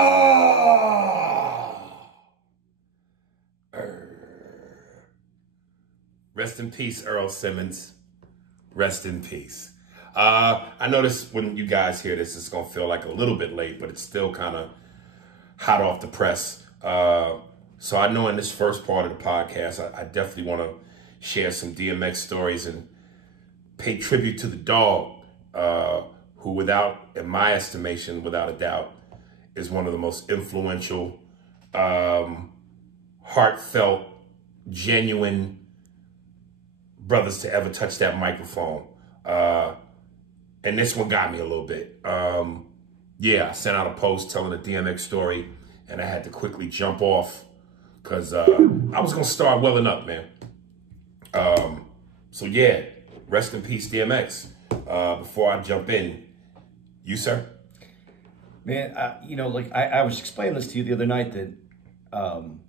Oh! Rest in peace, Earl Simmons. Rest in peace. I notice when you guys hear this, it's going to feel like a little bit late, but it's still kind of hot off the press. So I know in this first part of the podcast, I definitely want to share some DMX stories and pay tribute to the dog, who without, in my estimation, without a doubt, is one of the most influential, heartfelt, genuine brothers to ever touch that microphone. And this one got me a little bit. Yeah, I sent out a post telling the DMX story, and I had to quickly jump off because I was going to start welling up, man. So yeah, rest in peace, DMX. Before I jump in, you, sir? Man, you know, like I was explaining this to you the other night that I'm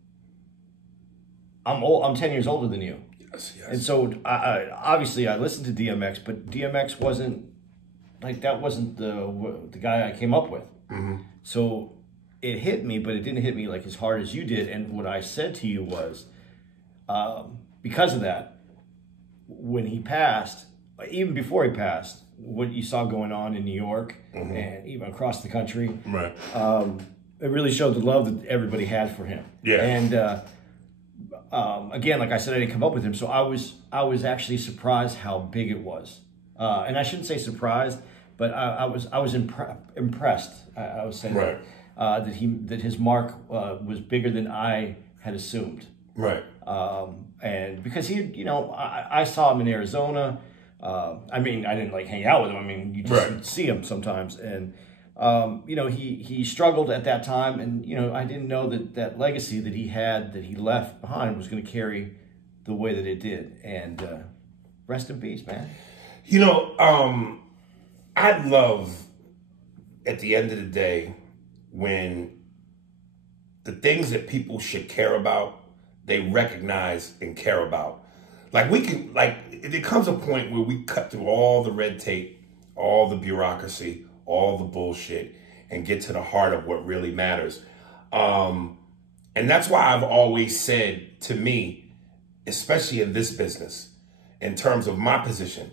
10 years older than you. Yes. And so obviously I listened to DMX, but DMX wasn't like, that wasn't the guy I came up with. Mm-hmm. So it hit me, but it didn't hit me like as hard as you did. And what I said to you was, because of that, when he passed, even before he passed, what you saw going on in New York mm-hmm. and even across the country, right? It really showed the love that everybody had for him. Yeah. And again, like I said, I didn't come up with him, so I was actually surprised how big it was. And I shouldn't say surprised, but I was impressed. I was saying right. that his mark was bigger than I had assumed. Right. And because I saw him in Arizona. I mean, I didn't like hang out with him. I mean, you just right. see him sometimes, and he struggled at that time, and I didn't know that legacy that he had, that he left behind, was going to carry the way that it did. And rest in peace, man. I love at the end of the day when the things that people should care about, they recognize and care about. Like there comes a point where we cut through all the red tape, all the bureaucracy, all the bullshit, and get to the heart of what really matters. And that's why I've always said, to me, especially in this business, in terms of my position,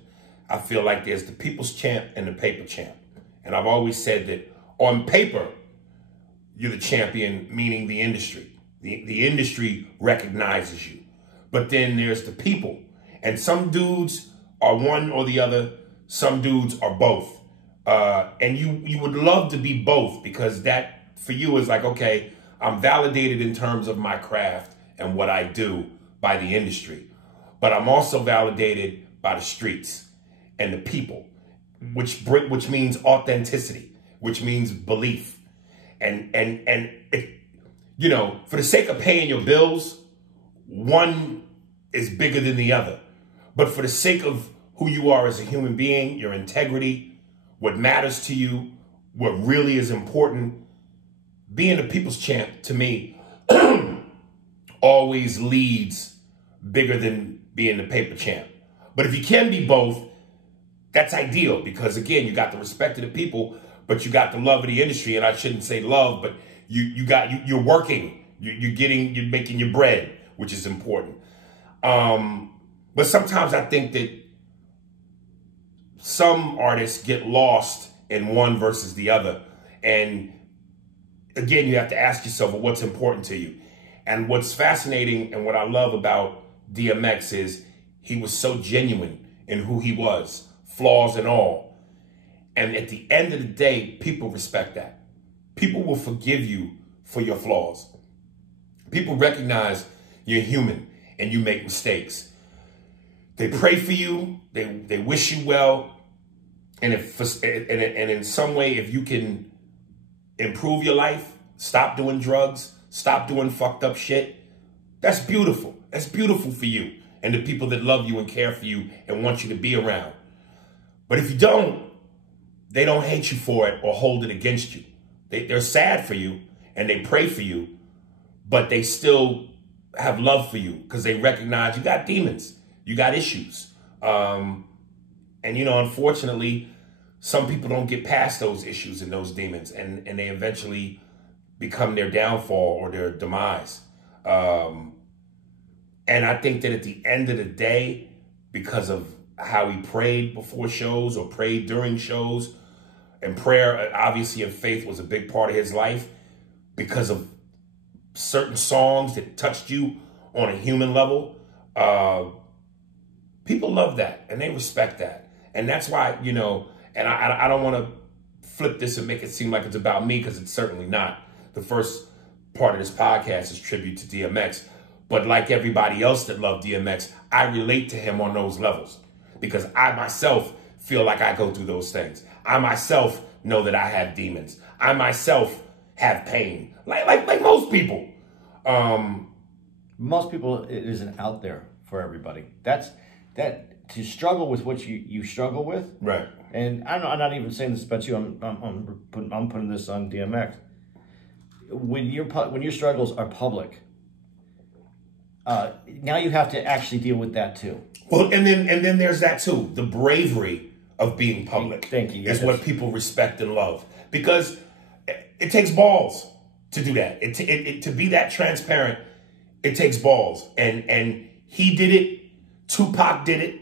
I feel like there's the people's champ and the paper champ. And I've always said that on paper, you're the champion, meaning the industry. The industry recognizes you. But then there's the people. And some dudes are one or the other. Some dudes are both. And you would love to be both, because that for you is like, okay, I'm validated in terms of my craft and what I do by the industry. But I'm also validated by the streets and the people, which means authenticity, which means belief. And for the sake of paying your bills, one is bigger than the other. But for the sake of who you are as a human being, your integrity, what matters to you, what really is important, being a people's champ, to me, always leads bigger than being the paper champ. But if you can be both, that's ideal, because again, you got the respect of the people, but you got the love of the industry. And I shouldn't say love, but you're working, you're making your bread, which is important. But sometimes I think that some artists get lost in one versus the other. And again, you have to ask yourself, well, what's important to you? And what's fascinating and what I love about DMX is he was so genuine in who he was, flaws and all. And at the end of the day, people respect that. People will forgive you for your flaws. People recognize you're human and you make mistakes. They pray for you. They wish you well. And in some way, if you can improve your life, stop doing drugs, stop doing fucked up shit, that's beautiful. That's beautiful for you and the people that love you and care for you and want you to be around. But if you don't, they don't hate you for it or hold it against you. They're sad for you and they pray for you, but they still have love for you because they recognize you got demons, you got issues. And, unfortunately, some people don't get past those issues and those demons, and they eventually become their downfall or their demise. And I think that at the end of the day, because of how he prayed before shows or prayed during shows, and prayer, obviously, and faith was a big part of his life, because of certain songs that touched you on a human level, people love that and they respect that. And that's why, you know, and I don't want to flip this and make it seem like it's about me, because it's certainly not. The first part of this podcast is tribute to DMX. But like everybody else that loved DMX, I relate to him on those levels, because I myself feel like I go through those things. I myself know that I have demons. I myself have pain, like most people. Most people, it isn't out there for everybody. That to struggle with what you struggle with, right? And I'm not even saying this about you. I'm putting this on DMX. When your struggles are public, now you have to actually deal with that too. Well, and then there's that too. The bravery of being public. Thank you. Is what people respect and love, because it takes balls to do that. To be that transparent, it takes balls, and he did it. Tupac did it,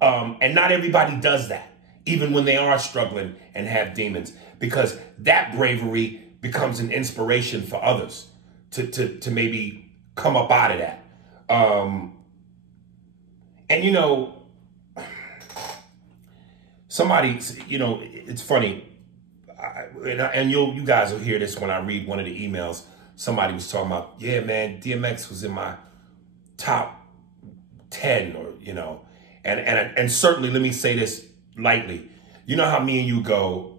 and not everybody does that, even when they are struggling and have demons, because that bravery becomes an inspiration for others to maybe come up out of that. And you know, somebody, you know, it's funny, and you guys will hear this when I read one of the emails. Somebody was talking about, yeah, man, DMX was in my top 10, or, you know, and certainly, let me say this lightly. You know how me and you go,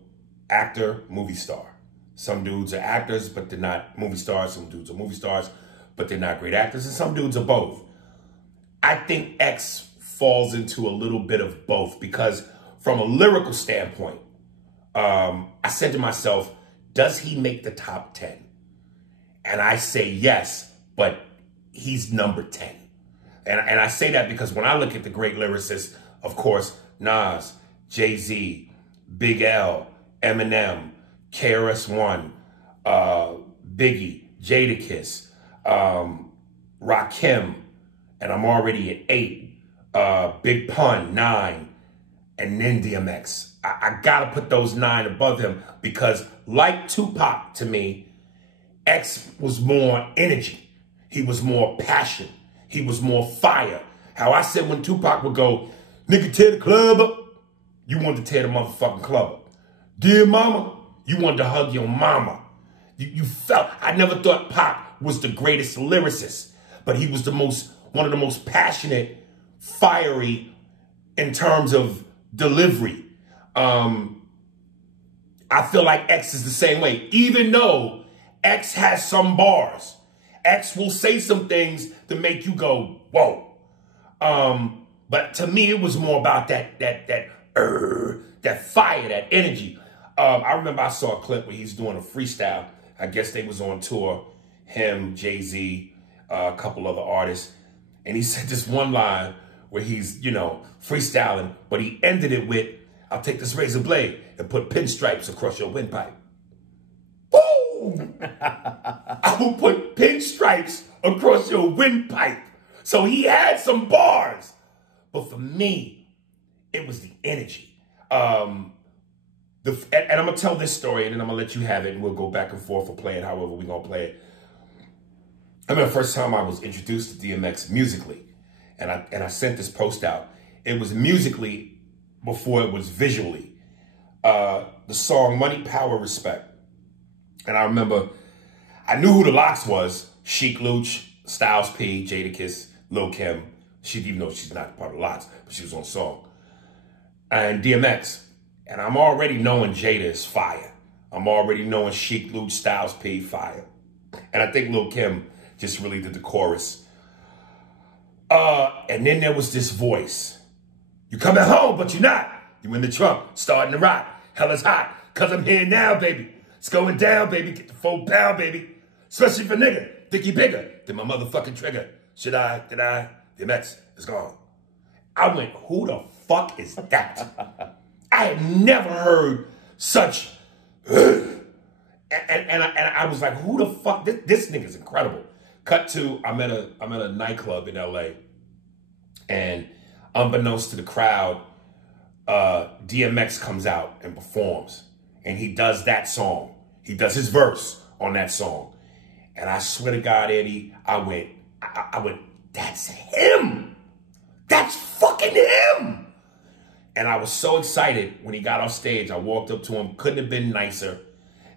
actor, movie star. Some dudes are actors, but they're not movie stars. Some dudes are movie stars, but they're not great actors. And some dudes are both. I think X falls into a little bit of both, because from a lyrical standpoint, I said to myself, does he make the top 10? And I say yes, but he's number 10. And I say that because when I look at the great lyricists, of course, Nas, Jay-Z, Big L, Eminem, KRS-One, Biggie, Jadakiss, Rakim, and I'm already at 8, Big Pun, 9, and then DMX. I gotta put those 9 above him, because like Tupac to me, X was more energy. He was more passion. He was more fire. How I said when Tupac would go, nigga, tear the club up, you wanted to tear the motherfucking club up. Dear mama, you wanted to hug your mama. You felt, I never thought Pac was the greatest lyricist, but he was one of the most passionate, fiery in terms of delivery. I feel like X is the same way, even though X has some bars. X will say some things to make you go, whoa. But to me, it was more about that fire, that energy. I remember I saw a clip where he's doing a freestyle. I guess they was on tour, him, Jay-Z, a couple other artists. And he said this one line where he's, you know, freestyling, but he ended it with, I'll take this razor blade and put pinstripes across your windpipe. Woo! I will put pinstripes across your windpipe. So he had some bars. But for me, it was the energy. And I'm going to tell this story, and then I'm going to let you have it, and we'll go back and forth for playing however we're going to play it. I remember the first time I was introduced to DMX musically, and I sent this post out. It was musically before it was visually. The song Money, Power, Respect. And I remember, I knew who the Lox was. Sheik Luch, Styles P, Jadakiss, Lil Kim. Even though she's not part of the Lox, but she was on song. And DMX. And I'm already knowing Jada is fire. I'm already knowing Sheik Luch, Styles P, fire. And I think Lil Kim just really did the chorus. And then there was this voice. You coming home, but you're not. You in the trunk, starting to rock. Hell is hot, cause I'm here now, baby. It's going down, baby. Get the 4 pound, baby. Especially for nigga. Think you bigger than my motherfucking trigger. Did I? DMX is gone. I went, who the fuck is that? I had never heard such and I was like, who the fuck? This nigga's incredible. Cut to, I'm at a nightclub in LA, and unbeknownst to the crowd, DMX comes out and performs, and he does that song. He does his verse on that song, and I swear to God, Eddie, I went, that's him. That's fucking him. And I was so excited when he got off stage. I walked up to him, couldn't have been nicer.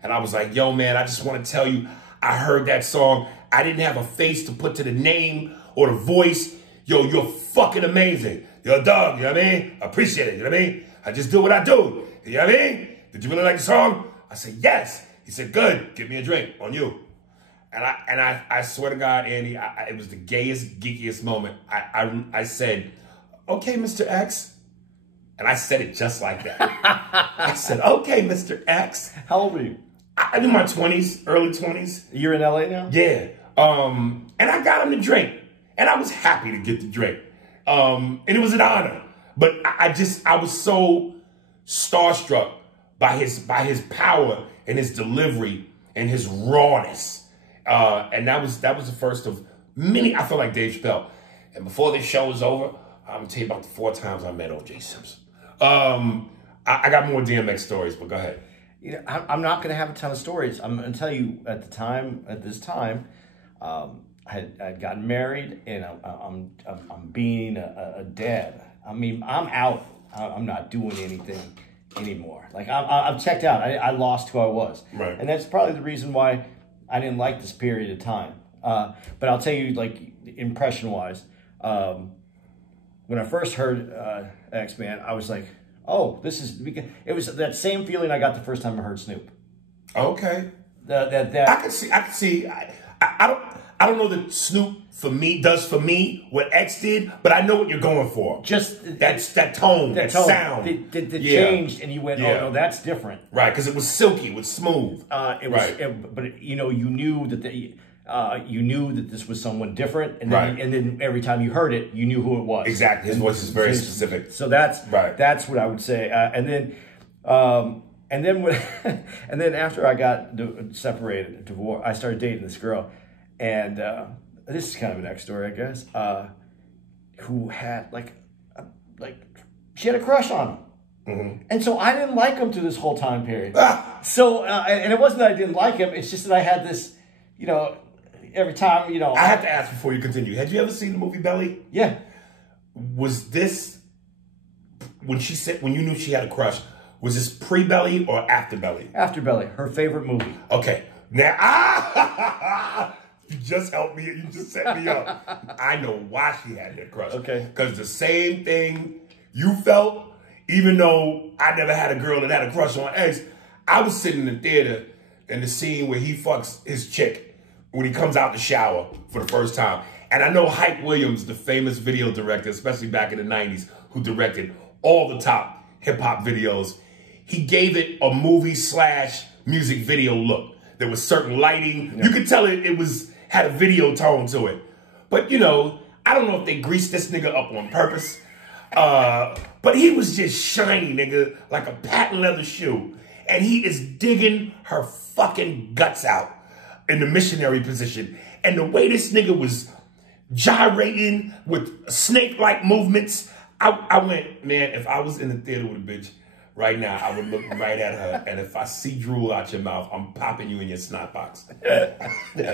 And I was like, yo, man, I just want to tell you, I heard that song. I didn't have a face to put to the name or the voice. Yo, you're fucking amazing. You're a dog, you know what I mean? I appreciate it, you know what I mean? I just do what I do, you know what I mean? Did you really like the song? I said, yes. He said, good, give me a drink, on you. And I swear to God, Andy, it was the gayest, geekiest moment. I said, okay, Mr. X. And I said it just like that. I said, okay, Mr. X. How old were you? I'm in my 20s, early 20s. You're in LA now? Yeah. And I got him the drink. And I was happy to get the drink. And it was an honor. But I was so starstruck by his power and his delivery and his rawness. And that was the first of many. I feel like Dave Chappelle. And before this show was over, I'm going to tell you about the 4 times I met O.J. Simpson. I got more DMX stories, but go ahead. You know, I'm not going to have a ton of stories. I'm going to tell you at this time, I'd gotten married, and I'm being a dad. I mean, I'm out. I'm not doing anything anymore. Like I'm checked out. I lost who I was, right? And that's probably the reason why I didn't like this period of time. But I'll tell you, like impression wise, when I first heard X Man, I was like, oh, this is. It was that same feeling I got the first time I heard Snoop. Okay. I can see. I don't know that Snoop does for me what X did, but I know what you're going for. Just that tone, that sound. That changed, and you went, oh no, that's different. Right, because it was silky, it was smooth. It was, but you know, you knew that this was someone different, and then and then every time you heard it, you knew who it was. Exactly, his voice is very specific. So that's what I would say. And then after I got separated, divorced, I started dating this girl, and this is kind of an X story, I guess. Who had she had a crush on him. Mm-hmm. And so I didn't like him through this whole time period. So, and it wasn't that I didn't like him. It's just that I had this, you know, every time, you know. I have to ask before you continue. Had you ever seen the movie Belly? Yeah. Was this, when you knew she had a crush, was this pre-Belly or after Belly? After Belly. Her favorite movie. Okay. Now, you just helped me. You just set me up. I know why she had that crush. Okay. Because the same thing you felt, even though I never had a girl that had a crush on X, I was sitting in the theater in the scene where he fucks his chick when he comes out the shower for the first time. And I know Hype Williams, the famous video director, especially back in the 90s, who directed all the top hip-hop videos, he gave it a movie/music video look. There was certain lighting. Yeah. You could tell it had a video tone to it. But, you know, I don't know if they greased this nigga up on purpose. But he was just shiny, nigga, like a patent leather shoe. And he is digging her fucking guts out in the missionary position. And the way this nigga was gyrating with snake-like movements, I went, man, if I was in the theater with a bitch right now, I would look right at her. And if I see drool out your mouth, I'm popping you in your snot box.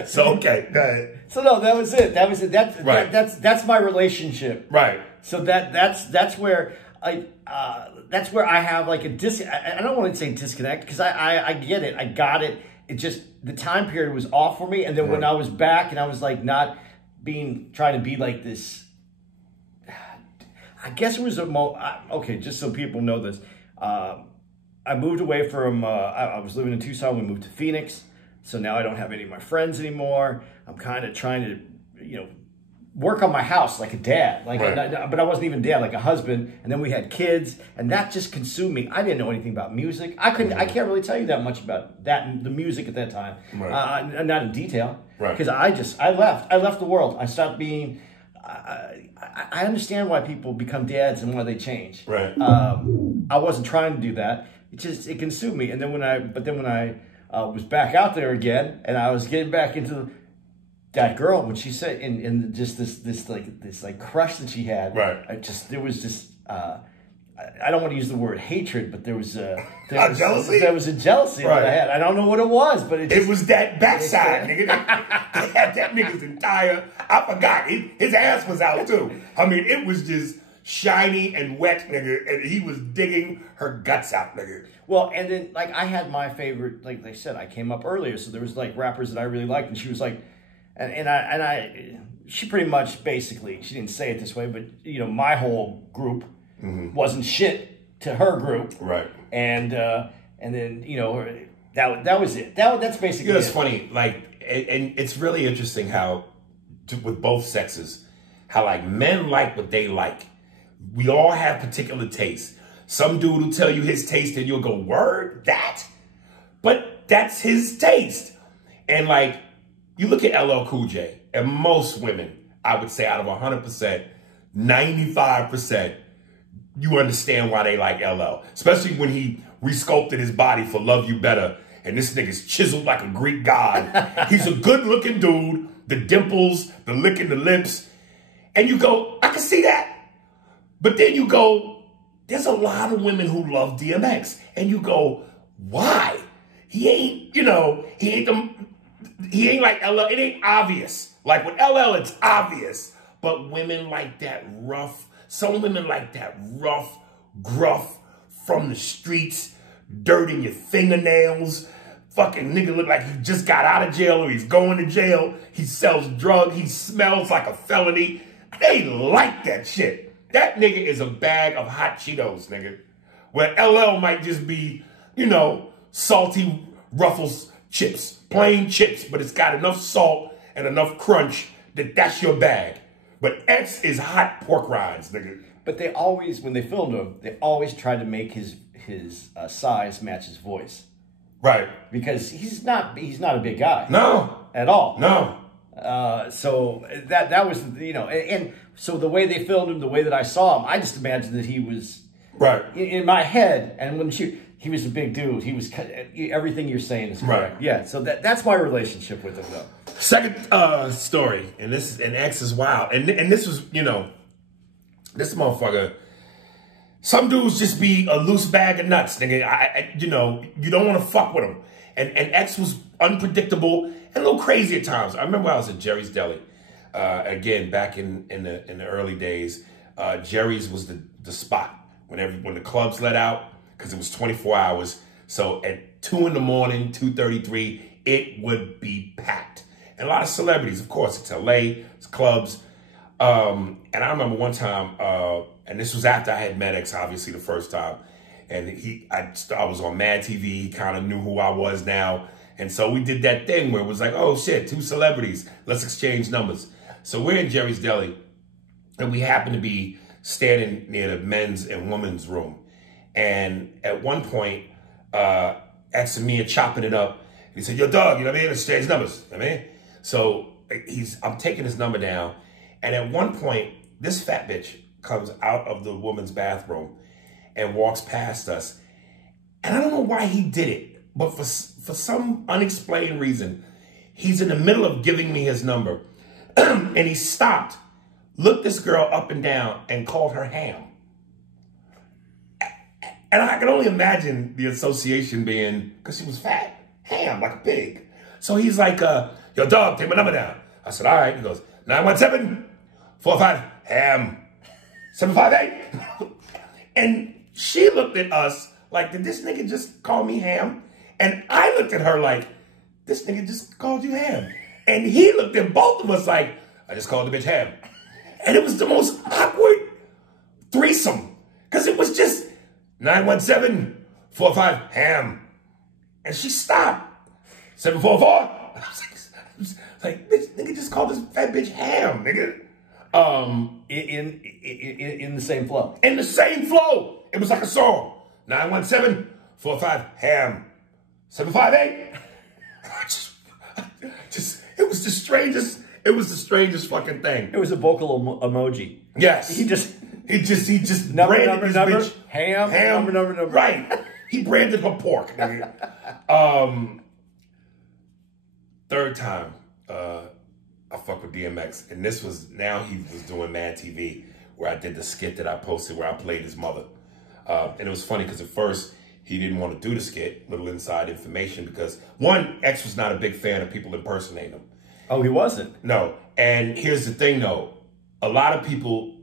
So, okay, go ahead. So, no, that was it. That's my relationship. Right. So that's where I have like a I don't want to say disconnect, because I get it. I got it. It just, the time period was off for me. And then when I was back and I was like trying to be like this, I guess it was okay, just so people know this. I moved away from, I was living in Tucson. We moved to Phoenix. So now I don't have any of my friends anymore. I'm kind of trying to, you know, work on my house like a dad, but I wasn't even dad, like a husband. And then we had kids, and that just consumed me. I didn't know anything about music. I can't really tell you that much about the music at that time, not in detail, because I left the world. I stopped being. I understand why people become dads and why they change. Right. I wasn't trying to do that. It consumed me. And then when I was back out there again, and I was getting back into that girl when she said, in just this crush that she had. Right. There was just. I don't want to use the word hatred, but there was jealousy. There was a jealousy that I had. I don't know what it was, but it was that backside, nigga. They had that nigga's entire. I forgot. His ass was out too. I mean, it was just shiny and wet, nigga, and he was digging her guts out, nigga. Well, and then like I had my favorite, like they said, I came up earlier, so there was like rappers that I really liked, and she was like, she pretty much basically, she didn't say it this way, but you know, my whole group. Wasn't shit to her group, right? And then you know that was it. That's basically. You know, it's funny, like, and it's really interesting how, with both sexes, how like men like what they like. We all have particular tastes. Some dude will tell you his taste, and you'll go, "Word, that," but that's his taste. And like, you look at LL Cool J, and most women, I would say, out of 100%, 95%. You understand why they like LL, especially when he resculpted his body for Love You Better. And this nigga's chiseled like a Greek god. He's a good looking dude, the dimples, the licking the lips. And you go, I can see that. But then you go, there's a lot of women who love DMX. And you go, why? He ain't, you know, he ain't like LL. It ain't obvious. Like with LL, it's obvious. But women like that rough. Some women like that rough, gruff, from the streets, dirt in your fingernails. Fucking nigga look like he just got out of jail or he's going to jail. He sells drugs. He smells like a felony. They like that shit. That nigga is a bag of hot Cheetos, nigga. Where LL might just be, you know, salty Ruffles chips. Plain chips, but it's got enough salt and enough crunch that that's your bag. But X is hot pork rinds, nigga. But they always, when they filmed him, they always tried to make his size match his voice. Right. Because he's not a big guy. No. At all. No. So that was, you know, and so the way they filmed him, the way that I saw him, I just imagined that he was right in my head. And when he was a big dude. He was everything you're saying is correct. Right. Yeah. So that's my relationship with him, though. Second story, and X is wild, and this was, you know, this motherfucker. Some dudes just be a loose bag of nuts, nigga. You know, you don't want to fuck with him. And X was unpredictable and a little crazy at times. I remember I was at Jerry's Deli, again back in the early days. Jerry's was the spot when the clubs let out, because it was 24 hours. So at 2 in the morning, 2:33, it would be packed. And a lot of celebrities, of course. It's LA, it's clubs. And I remember one time, and this was after I had met X, obviously, the first time. And I was on Mad TV. He kind of knew who I was now. And so we did that thing where it was like, oh, shit, 2 celebrities. Let's exchange numbers. So we're in Jerry's Deli, and we happen to be standing near the men's and women's room. And at one point, X and me are chopping it up. He said, yo, dog, you know what I mean? Exchange numbers, you know what I mean? So I'm taking his number down. And at one point, this fat bitch comes out of the woman's bathroom and walks past us. And I don't know why he did it, but for some unexplained reason, he's in the middle of giving me his number. And he stopped, looked this girl up and down, and called her ham. And I can only imagine the association being, because she was fat, ham, like a pig. So he's like, yo, dog, take my number down. I said, all right. He goes, 917-45, ham, 758. And she looked at us like, did this nigga just call me ham? And I looked at her like, this nigga just called you ham. And he looked at both of us like, I just called the bitch ham. And it was the most awkward threesome, because it was just 917-45, ham. And she stopped. 744. I was like, this nigga just called this fat bitch ham, nigga. In the same flow. In the same flow. It was like a song. 917-45, ham. 758. It was the strangest fucking thing. It was a vocal emoji. Yes. He just branded this bitch ham, number. Right. He branded her pork, nigga. third time I fuck with DMX. And this was, now he was doing Mad TV, where I did the skit that I posted where I played his mother. And it was funny because at first he didn't want to do the skit, little inside information, because one, X was not a big fan of people impersonating him. Oh, he wasn't? No. And here's the thing though, a lot of people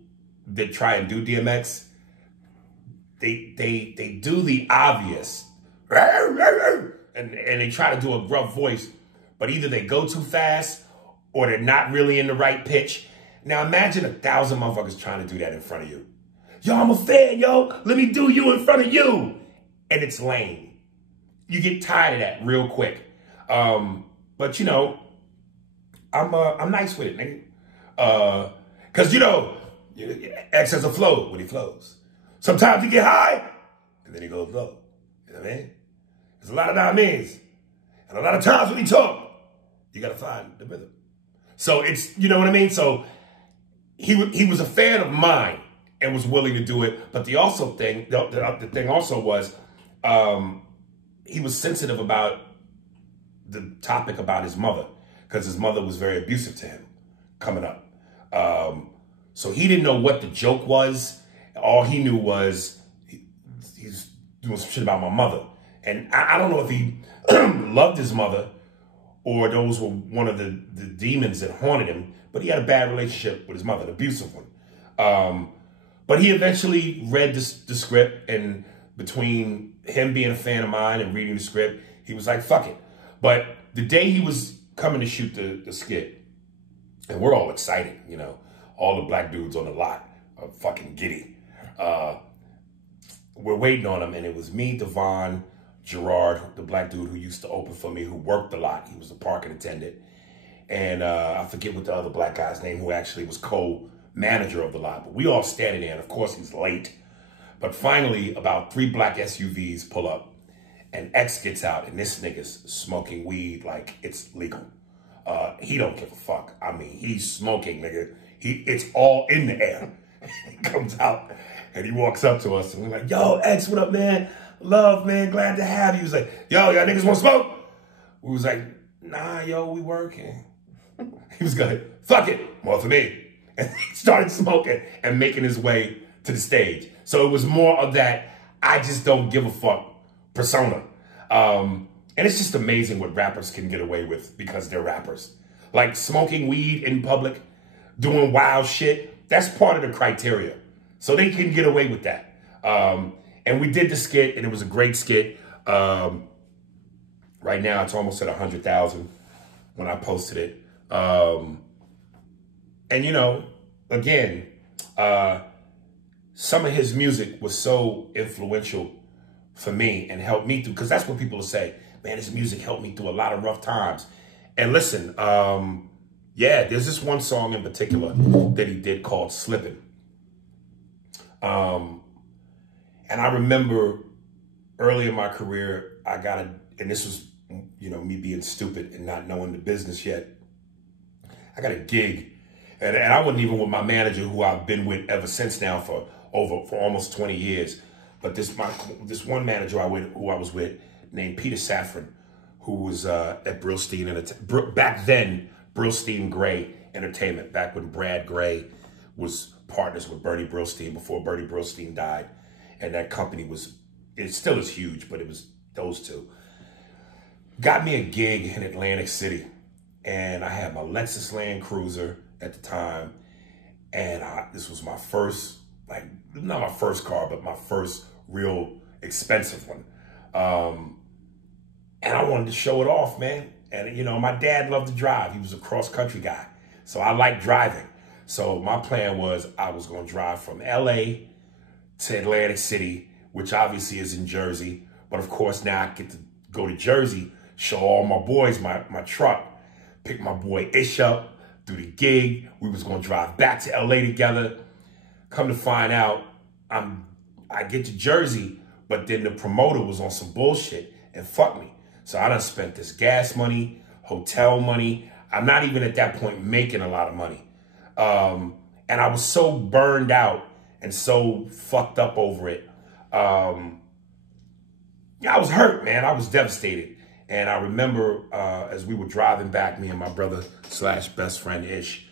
that try and do DMX, they do the obvious, and they try to do a gruff voice, but either they go too fast or they're not really in the right pitch. Now imagine 1,000 motherfuckers trying to do that in front of you. Yo, I'm a fan, yo. Let me do you in front of you. And it's lame. You get tired of that real quick. But you know, I'm nice with it, nigga. Cause you know, X has a flow when he flows. Sometimes he get high, and then he goes low. You know what I mean? There's a lot of diamonds. And a lot of times when he talk, you gotta find the rhythm. So it's, you know what I mean? So he was a fan of mine and was willing to do it. But the thing also was, he was sensitive about the topic about his mother, because his mother was very abusive to him coming up. So he didn't know what the joke was. All he knew was he's doing some shit about my mother. And I don't know if he loved his mother or those were one of the demons that haunted him, but he had a bad relationship with his mother, an abusive one. But he eventually read the script, and between him being a fan of mine and reading the script, he was like, fuck it. But the day he was coming to shoot the skit, and we're all excited, you know, all the black dudes on the lot are fucking giddy. We're waiting on him, and it was me, Devon, Gerard, the black dude who used to open for me, who worked the lot. He was a parking attendant. And I forget what the other black guy's name, who actually was co-manager of the lot. But we all standing there, and of course he's late. But finally, about 3 black SUVs pull up, and X gets out, and this nigga's smoking weed like it's legal. He don't give a fuck. I mean, he's smoking, nigga. It's all in the air. He comes out, and he walks up to us, and we're like, yo, X, what up, man? Love, man, glad to have you. He was like, yo, y'all niggas want to smoke? We was like, nah, yo, we working. He was like, fuck it, more for me. And he started smoking and making his way to the stage. So it was more of that, I just don't give a fuck persona. And it's just amazing what rappers can get away with because they're rappers. Like smoking weed in public, doing wild shit, that's part of the criteria. So they can get away with that. And we did the skit, and it was a great skit. Right now, it's almost at 100,000 when I posted it. And, you know, again, some of his music was so influential for me and helped me through, because that's what people will say, man, his music helped me through a lot of rough times. And listen, yeah, there's this one song in particular that he did called Slippin'. And I remember early in my career, and this was, you know, me being stupid and not knowing the business yet. I got a gig, and I wasn't even with my manager, who I've been with ever since now for almost 20 years. But this one manager who I was with, named Peter Safran, who was at Brillstein, back then, Brillstein Gray Entertainment, back when Brad Gray was partners with Bernie Brillstein before Bernie Brillstein died. And that company it still is huge, but it was those two. Got me a gig in Atlantic City. And I had my Lexus Land Cruiser at the time. And this was my first, like, not my first car, but my first real expensive one. And I wanted to show it off, man. And, you know, my dad loved to drive. He was a cross-country guy. So I liked driving. So my plan was I was going to drive from LA to Atlantic City, which obviously is in Jersey. But of course, now I get to go to Jersey, show all my boys my truck, pick my boy Ish up, do the gig. We was going to drive back to LA together. Come to find out, I get to Jersey, but then the promoter was on some bullshit and fucked me. So I done spent this gas money, hotel money. I'm not even at that point making a lot of money. And I was so burned out and so fucked up over it. Yeah, I was hurt, man. I was devastated. And I remember as we were driving back, me and my brother / best friend Ish,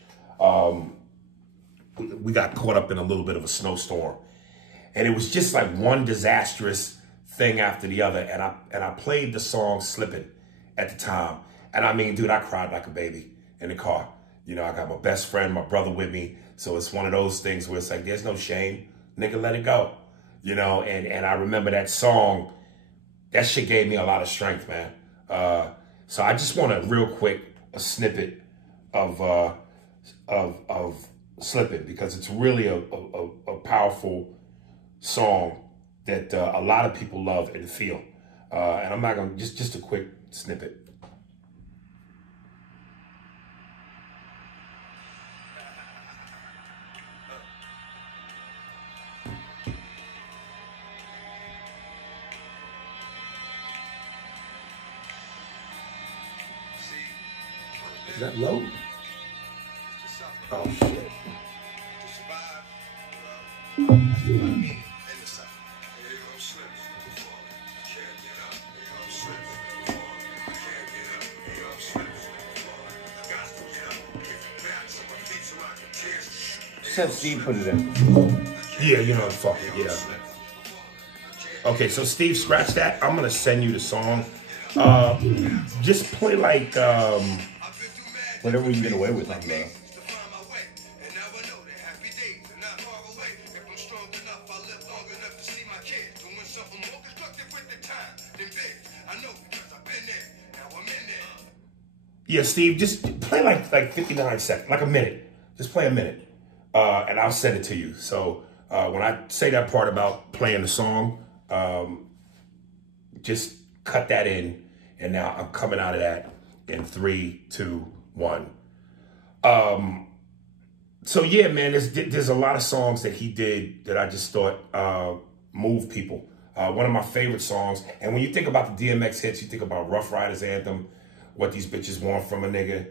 we got caught up in a little bit of a snowstorm. And it was just like one disastrous thing after the other. And I played the song Slippin' at the time. And I mean, dude, I cried like a baby in the car. You know, I got my best friend, my brother with me. So it's one of those things where it's like, there's no shame. Nigga, let it go. You know, and I remember that song, that shit gave me a lot of strength, man. So I just want a real quick, a snippet of Slippin', because it's really a powerful song that a lot of people love and feel. And I'm not gonna, just a quick snippet. Is that low? Oh, shit. Have Steve put it in. Yeah, you know, fuck it, yeah. Okay, so Steve, scratch that. I'm gonna send you the song. Just play like whatever we can get away with on there. Yeah, Steve, just play like 59 seconds, like a minute. Just play a minute. And I'll send it to you. So when I say that part about playing the song, just cut that in. And now I'm coming out of that in 3, 2, 1. So yeah, man, there's a lot of songs that he did that I just thought moved people. One of my favorite songs, and when you think about the DMX hits, you think about Rough Riders Anthem, What These Bitches Want From a Nigga,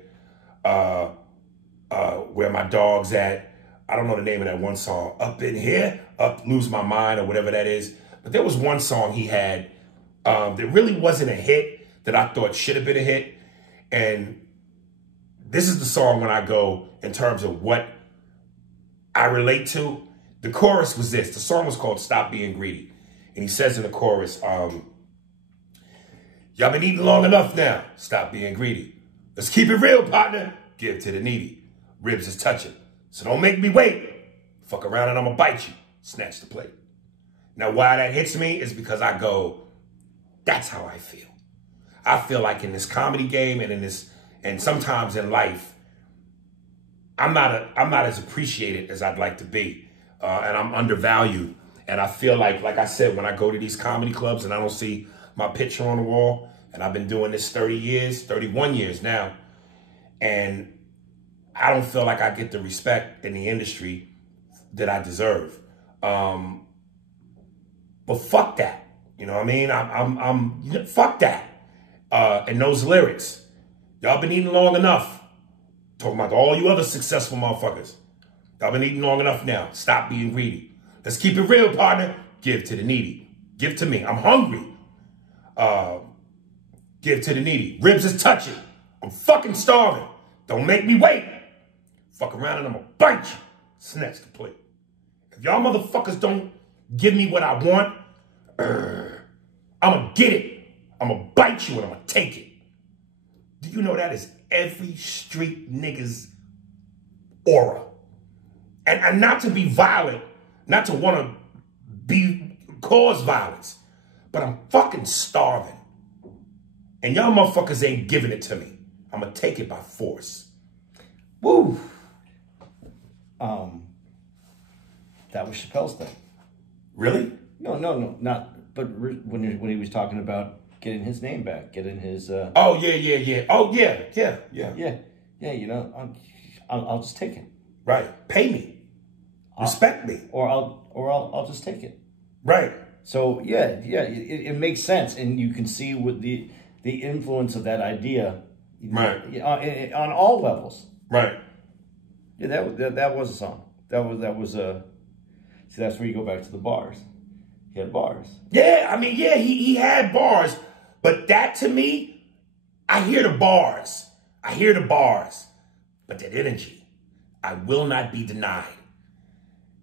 Where My Dog's At. I don't know the name of that one song, Up in Here, Lose My Mind, or whatever that is. But there was one song he had that really wasn't a hit that I thought should have been a hit. And this is the song when I go in terms of what I relate to. The chorus was this. The song was called Stop Being Greedy. And he says in the chorus, y'all been eating long enough now. Stop being greedy. Let's keep it real, partner. Give to the needy. Ribs is touching. So don't make me wait. Fuck around and I'm gonna bite you. Snatch the plate. Now, why that hits me is because I go, that's how I feel. I feel like in this comedy game and sometimes in life, I'm not as appreciated as I'd like to be. And I'm undervalued. And I feel like I said, when I go to these comedy clubs and I don't see my picture on the wall, and I've been doing this 31 years now, and I don't feel like I get the respect in the industry that I deserve. But fuck that. You know what I mean? Fuck that. And those lyrics, y'all been eating long enough. Talking about all you other successful motherfuckers. Y'all been eating long enough now. Stop being greedy. Let's keep it real, partner. Give to the needy. Give to me. I'm hungry. Give to the needy. Ribs is touching. I'm fucking starving. Don't make me wait. Fuck around and I'm gonna bite you. Snatch the plate. If y'all motherfuckers don't give me what I want, I'm gonna get it. I'm gonna bite you and I'm gonna take it. Do you know that is every street nigga's aura? And not to be violent, not to want to cause violence, but I'm fucking starving. And y'all motherfuckers ain't giving it to me. I'm gonna take it by force. Woo. That was Chappelle's thing. Really? No, not. But when he was talking about getting his name back, getting his. Oh yeah. Oh yeah. You know, I'll just take it. Right. Pay me. Respect me. Or I'll just take it. Right. So yeah, it makes sense, and you can see what the influence of that idea. Right. On all levels. Right. Yeah, that was a song. That was a. See, that's where you go back to the bars. He had bars. Yeah, I mean, yeah, he had bars, but that to me I hear the bars. I hear the bars. But that energy, I will not be denied.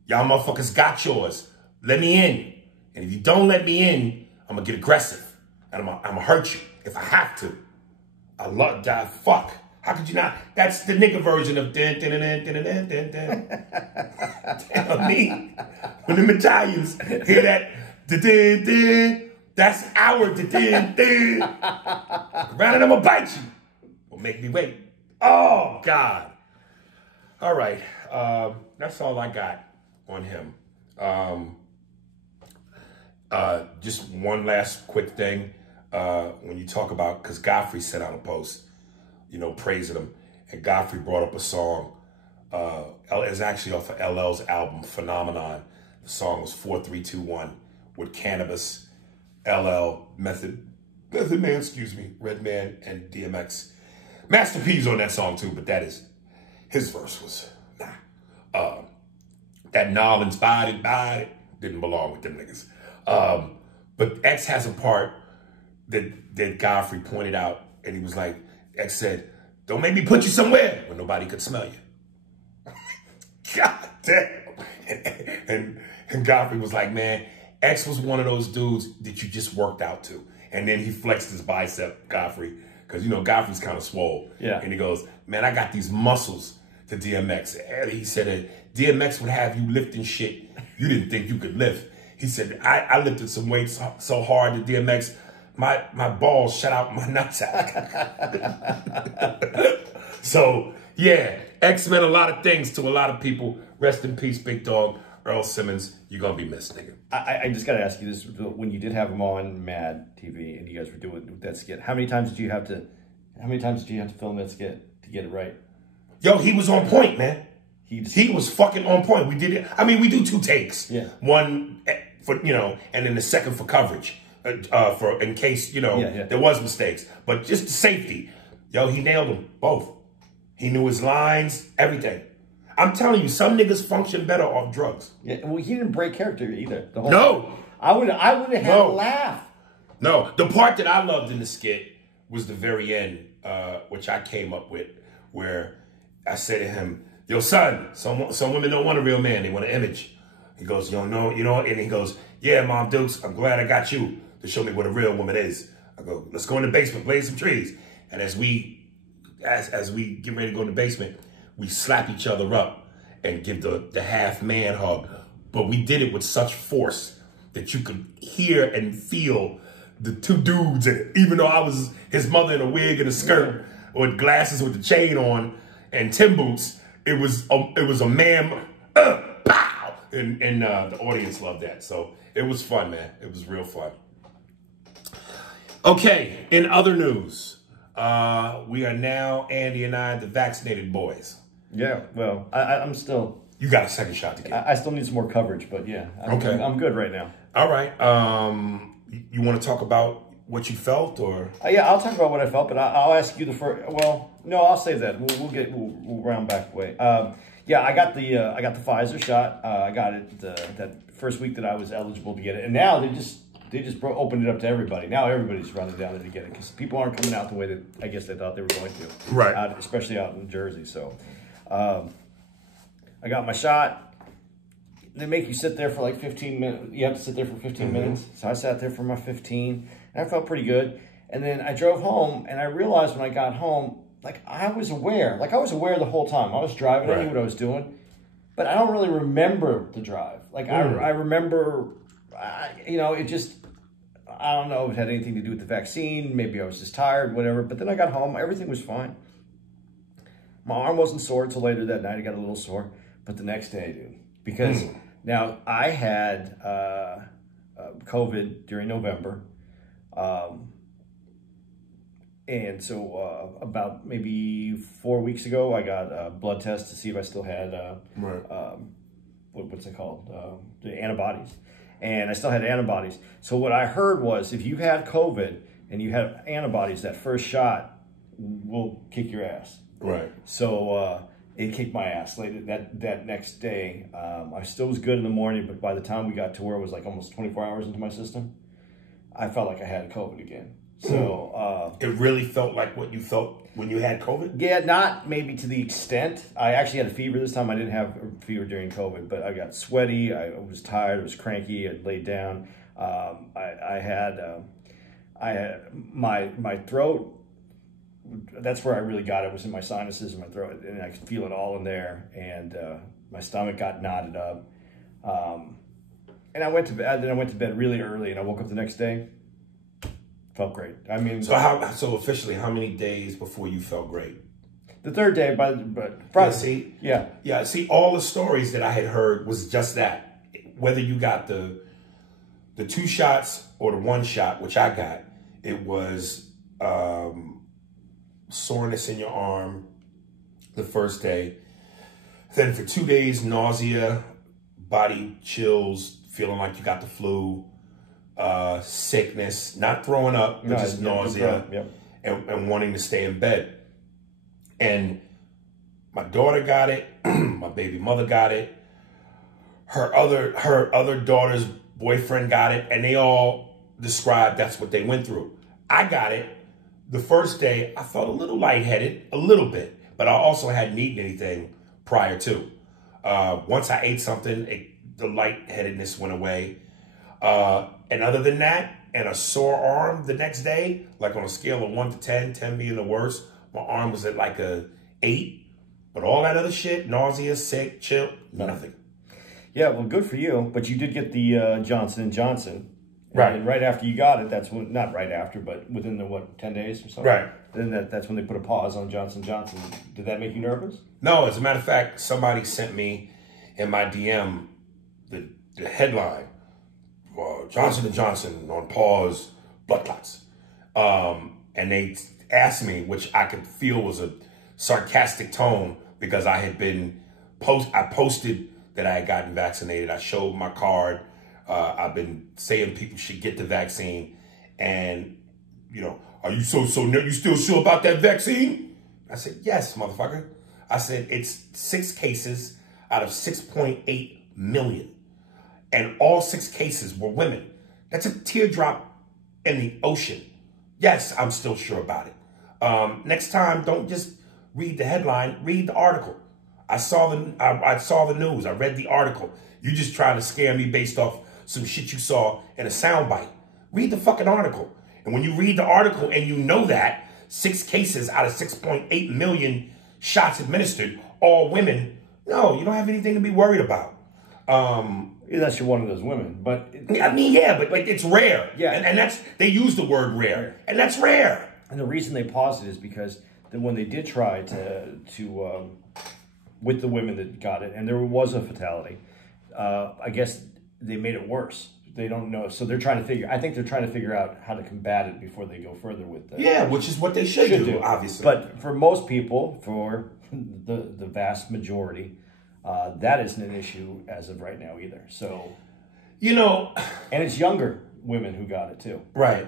Y'all motherfuckers got yours. Let me in. And if you don't let me in, I'm going to get aggressive. And I'm going to hurt you if I have to. I love that. Fuck. How could you not? That's the nigga version of dun, dun, dun, dun, dun, dun, dun. Tell me. When the Italians hear that, dun, dun, dun, that's our dun, dun, dun. Around and I'm going to bite you. Or make me wait. Oh, God. All right. That's all I got on him. Just one last quick thing. When you talk about, because Godfrey sent out a post, you know, praising him. And Godfrey brought up a song. It's actually off of LL's album, Phenomenon. The song was 4321 with Cannabis, LL, Method Man, Redman, and DMX. Master P's on that song too, but his verse was, that Nolan's body didn't belong with them niggas. But X has a part that Godfrey pointed out, and he was like, X said, don't make me put you somewhere where nobody could smell you. God damn. And Godfrey was like, man, X was one of those dudes that you just worked out to. And then he flexed his bicep, Godfrey, because, you know, Godfrey's kind of swole. Yeah. And he goes, man, I got these muscles to DMX. And he said that DMX would have you lifting shit you didn't think you could lift. He said, I lifted some weights so hard that DMX, my balls shut out my nutsack. So, yeah, X meant a lot of things to a lot of people. Rest in peace, Big Dog. Earl Simmons, you're going to be missed, nigga. I just got to ask you this. When you did have him on Mad TV and you guys were doing that skit, how many times did you have to film that skit to get it right? Yo, he was on point, man. He was fucking on point. We did it. I mean, we do 2 takes. Yeah. One for, you know, and then the second for coverage. For in case, you know, there was mistakes. But just the safety. Yo, he nailed them both. He knew his lines, everything. I'm telling you, some niggas function better off drugs. Yeah, well, he didn't break character either. The whole no. Time. I would have had a laugh. No, the part that I loved in the skit was the very end, which I came up with, where I said to him, yo, son, some women don't want a real man. They want an image. He goes, yo, no, you know, and he goes, yeah, Mom Dukes, I'm glad I got you to show me what a real woman is. I go, let's go in the basement, blaze some trees. And as we get ready to go in the basement, we slap each other up and give the half man hug. But we did it with such force that you could hear and feel the 2 dudes. And even though I was his mother in a wig and a skirt with glasses with the chain on and Tim boots, it was a man, pow! And the audience loved that. So it was fun, man. It was real fun. Okay, in other news, we are now, Andy and I, the vaccinated boys. Yeah, well, I'm still... You got a second shot to get. I still need some more coverage, but yeah. I'm good right now. All right. You want to talk about what you felt, or? Yeah, I'll talk about what I felt, but I'll ask you the first... Well, no, I'll save that. We'll round back away. Yeah, I got the Pfizer shot. I got it that first week that I was eligible to get it. And now they just opened it up to everybody. Now everybody's running down there to get it because people aren't coming out the way that I guess they thought they were going to. Right. Especially out in Jersey. So I got my shot. They make you sit there for like 15 minutes. You have to sit there for 15 minutes. So I sat there for my 15, and I felt pretty good. And then I drove home, and I realized when I got home, like I was aware the whole time. I was driving, I knew what I was doing, but I don't really remember the drive. Like I remember, you know, it just, I don't know if it had anything to do with the vaccine. Maybe I was just tired, whatever. But then I got home, everything was fine. My arm wasn't sore until later that night. I got a little sore, but the next day, dude, because now I had COVID during November. And so about maybe 4 weeks ago, I got a blood test to see if I still had, what's it called? The antibodies. And I still had antibodies. So what I heard was if you had COVID and you had antibodies, that first shot will kick your ass. Right. So it kicked my ass later that next day. I still was good in the morning, but by the time we got to where it was like almost 24 hours into my system, I felt like I had COVID again. So it really felt like what you felt when you had COVID? yeah, not maybe to the extent. I actually had a fever this time. I didn't have a fever during COVID, but I got sweaty. I was tired. I was cranky. I laid down. I had my throat. That's where I really got it, was in my sinuses and my throat, and I could feel it all in there. And my stomach got knotted up. And I went to bed. Then I went to bed really early, and I woke up the next day. Felt great. I mean, so officially, how many days before you felt great? The third day, but Friday. Yeah. See, all the stories that I had heard was just that. Whether you got the 2 shots or the 1 shot, which I got, it was soreness in your arm the first day. Then for 2 days, nausea, body chills, feeling like you got the flu, sickness, not throwing up, but just nausea, and wanting to stay in bed. And my daughter got it, my baby mother got it, her other daughter's boyfriend got it, and they all described that's what they went through. I got it. The first day, I felt a little lightheaded, a little bit, but I also hadn't eaten anything prior to. Once I ate something, the lightheadedness went away. And other than that, and a sore arm the next day, like on a scale of 1 to 10, 10 being the worst, my arm was at like a 8. But all that other shit, nausea, sick, chill, nothing. Yeah, well, good for you. But you did get the Johnson & Johnson. Right. And right after you got it, that's when, not right after, but within the, 10 days or something? Right. Then that's when they put a pause on Johnson & Johnson. Did that make you nervous? No, as a matter of fact, somebody sent me in my DM the headline, Johnson & Johnson on pause, blood clots. And they asked me, which I could feel was a sarcastic tone, because I had been, I posted that I had gotten vaccinated. I showed my card. I've been saying people should get the vaccine. And, are you you still sure about that vaccine? I said, yes, motherfucker. I said, it's 6 cases out of 6.8 million. And all 6 cases were women. That's a teardrop in the ocean. Yes, I'm still sure about it. Next time, don't just read the headline, read the article. I saw the news. I read the article. You just trying to scare me based off some shit you saw in a soundbite. Read the fucking article. And when you read the article and you know that 6 cases out of 6.8 million shots administered, all women, no, you don't have anything to be worried about. Unless you're one of those women, but I mean, yeah, but it's rare. Yeah, and that's, they use the word rare, and that's rare. And the reason they paused it is because then when they did try to with the women that got it, and there was a fatality, I guess they made it worse. They don't know, so they're trying to I think they're trying to figure out how to combat it before they go further with that. Yeah, which is what they should do, obviously. But for most people, for the vast majority, that isn't an issue as of right now either. So, and it's younger women who got it too. Right.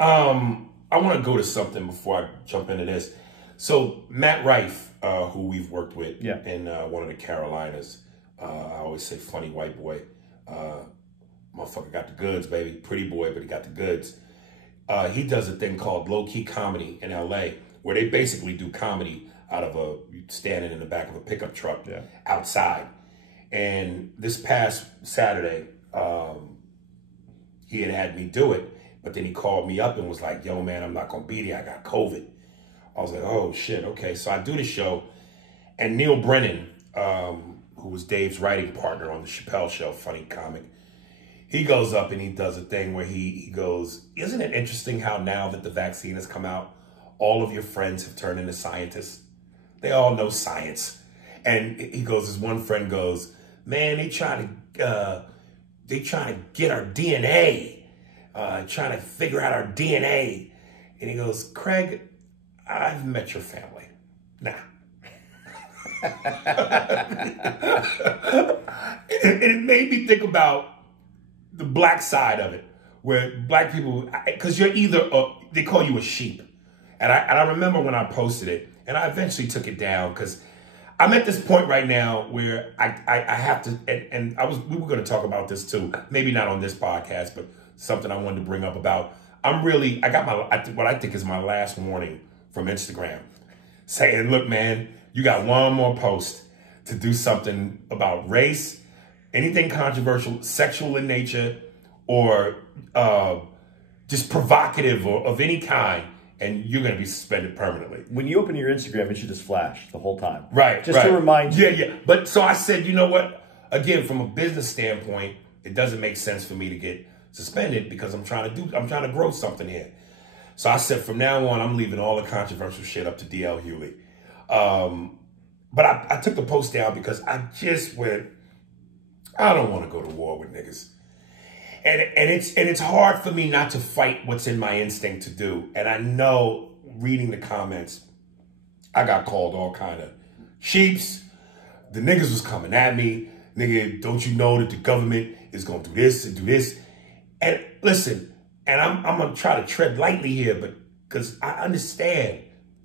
I want to go to something before I jump into this. So Matt Rife, who we've worked with in one of the Carolinas, I always say funny white boy. Motherfucker got the goods, baby. Pretty boy, but he got the goods. He does a thing called low-key comedy in LA, where they basically do comedy out of standing in the back of a pickup truck outside. And this past Saturday, he had me do it, but then he called me up and was like, yo, man, I'm not going to be there. I got COVID. I was like, oh, shit, okay. So I do the show, and Neil Brennan, who was Dave's writing partner on the Chappelle Show, funny comic, he goes up and he does a thing where he goes, isn't it interesting how now that the vaccine has come out, all of your friends have turned into scientists? They all know science. And he goes, his one friend goes, man, they trying to get our DNA, trying to figure out our DNA. And he goes, Craig, I've met your family. Nah. And it made me think about the black side of it, where black people, because you're either, they call you a sheep. And I remember when I posted it, and I eventually took it down, because I'm at this point right now where I have to, and we were going to talk about this too, maybe not on this podcast, but something I wanted to bring up about, I got what I think is my last warning from Instagram, saying, look, man, you got one more post to do something about race, anything controversial, sexual in nature, or just provocative or of any kind, and you're going to be suspended permanently. When you open your Instagram, it should just flash the whole time. Right. Just to remind you. Yeah. But so I said, you know what? Again, from a business standpoint, it doesn't make sense for me to get suspended because I'm trying to grow something here. So I said, from now on, I'm leaving all the controversial shit up to DL Hewley. But I took the post down because I just went, I don't want to go to war with niggas. And it's hard for me not to fight what's in my instinct to do. And I know, reading the comments, I got called all kind of sheeps. The niggas was coming at me. Nigga, don't you know that the government is going to do this and do this? And listen, and I'm going to try to tread lightly here, but because I understand,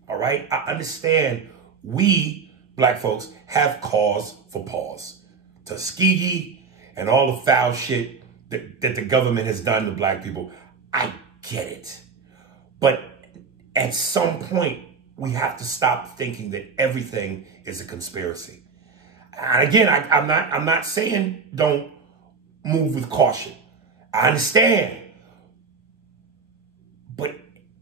all right? I understand we, black folks, have cause for pause. Tuskegee and all the foul shit that the government has done to black people, I get it. But at some point, we have to stop thinking that everything is a conspiracy. And again, I'm not saying don't move with caution. I understand. But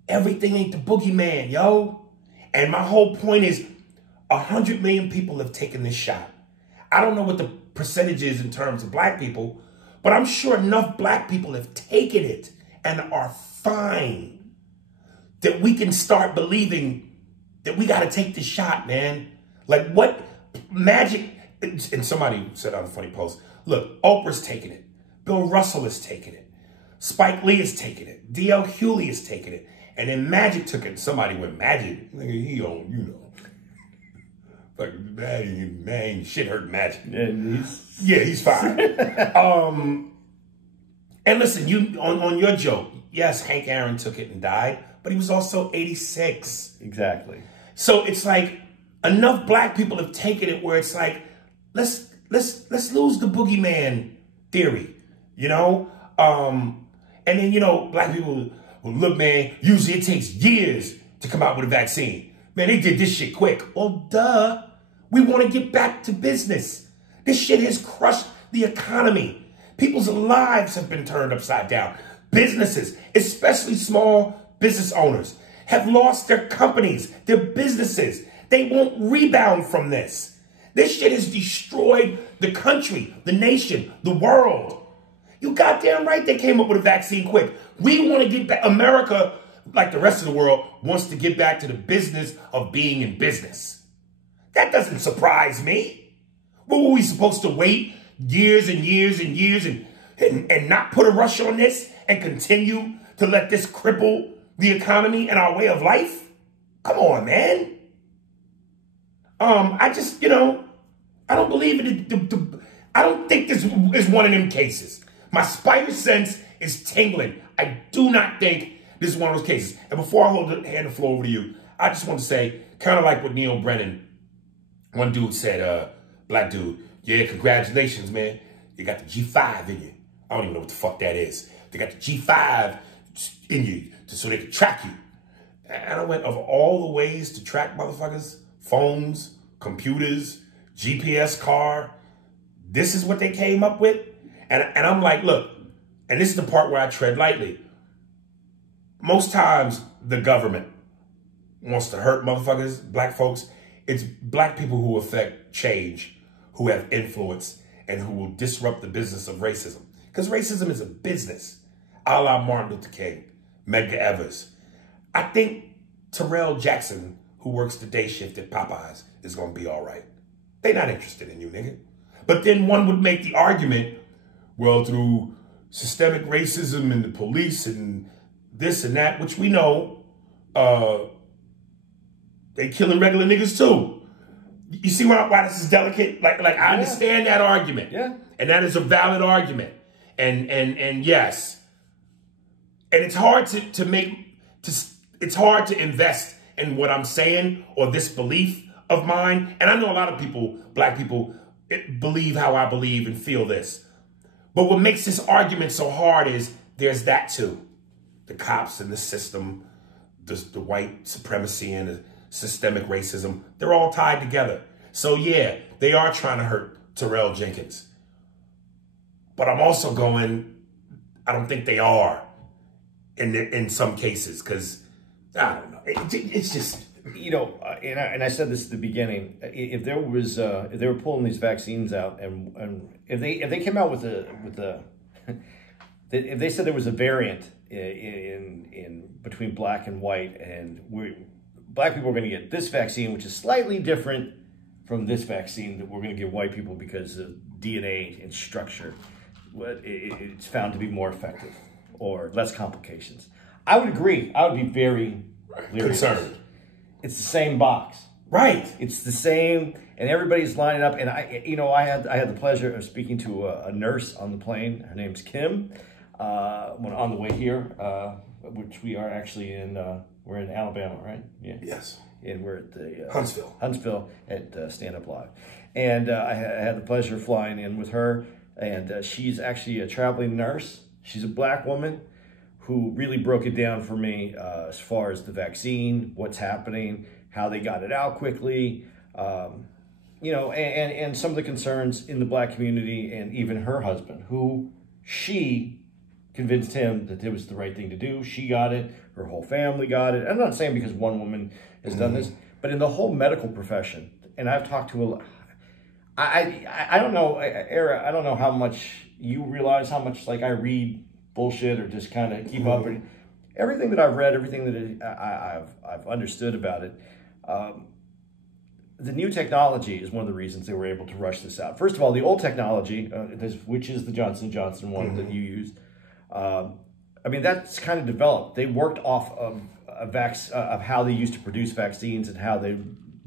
everything ain't the boogeyman, yo. And my whole point is 100 million people have taken this shot. I don't know what the percentage is in terms of black people, but I'm sure enough black people have taken it and are fine that we can start believing that we got to take this shot, man. Like what magic, and somebody said on a funny post, look, Oprah's taking it. Bill Russell is taking it. Spike Lee is taking it. DL Hewley is taking it. And then Magic took it. Somebody went, Magic, nigga, he on, you know. Like, man, shit hurt Magic. Yeah, he's fine. And listen, you on your joke, yes, Hank Aaron took it and died, but he was also 86. Exactly. So it's like enough black people have taken it where it's like, let's lose the boogeyman theory, you know? And then, you know, black people will look, man, usually it takes years to come out with a vaccine. Man, they did this shit quick. Well, duh. We want to get back to business. This shit has crushed the economy. People's lives have been turned upside down. Businesses, especially small business owners, have lost their companies, their businesses. They won't rebound from this. This shit has destroyed the country, the nation, the world. You goddamn right they came up with a vaccine quick. We want to get back. America, like the rest of the world, wants to get back to the business of being in business. That doesn't surprise me. What were we supposed to wait years and years and years and not put a rush on this and continue to let this cripple the economy and our way of life? Come on, man. I just, you know, I don't believe it. I don't think this is one of them cases. My spider sense is tingling. I do not think this is one of those cases. And before I hand the floor over to you, I just want to say, kind of like what Neil Brennan, one dude said, black dude, yeah, congratulations, man. You got the G5 in you. I don't even know what the fuck that is. They got the G5 in you so they can track you. And I went, of all the ways to track motherfuckers, phones, computers, GPS car, this is what they came up with? And I'm like, look, and this is the part where I tread lightly. Most times the government wants to hurt motherfuckers, black folks. It's black people who affect change, who have influence, and who will disrupt the business of racism. Because racism is a business, a la Martin Luther King, Medgar Evers. I think Terrell Jackson, who works the day shift at Popeyes, is going to be all right. They're not interested in you, nigga. But then one would make the argument, well, through systemic racism and the police and this and that, which we know, they killing regular niggas too. You see why this is delicate? Like I understand that argument. Yeah. And that is a valid argument. And yes. And it's hard it's hard to invest in what I'm saying or this belief of mine. And I know a lot of people, black people, believe how I believe and feel this. But what makes this argument so hard is there's that too. the cops and the system, the white supremacy and the systemic racism, they're all tied together. So yeah, they are trying to hurt Terrell Jenkins. But I'm also going, I don't think they are in some cases, because I don't know. It's just, you know, and I said this at the beginning. If there was, if they were pulling these vaccines out, and if they came out with the if they said there was a variant in between black and white, and black people are going to get this vaccine, which is slightly different from this vaccine that we're going to give white people because of DNA and structure, it's found to be more effective or less complications. I would agree. I would be very concerned. It's the same box. Right. It's the same, and everybody's lining up. And I had the pleasure of speaking to a nurse on the plane. Her name's Kim. When on the way here, which we are actually in, we're in Alabama, right? Yeah. Yes. And we're at the Huntsville at Stand Up Live, and I had the pleasure of flying in with her. And she's actually a traveling nurse. She's a black woman who really broke it down for me as far as the vaccine, what's happening, how they got it out quickly, you know, and some of the concerns in the black community, and even her husband, who she convinced him that it was the right thing to do. She got it. Her whole family got it. I'm not saying because one woman has done this, but in the whole medical profession, and I've talked to a lot. I don't know, Era, I don't know how much you realize how much, like, I read bullshit or just kind of keep up. And everything that I've read, everything that I've understood about it, the new technology is one of the reasons they were able to rush this out. First of all, the old technology, which is the Johnson & Johnson one that you used, I mean, that's kind of developed. They worked off of of how they used to produce vaccines and how they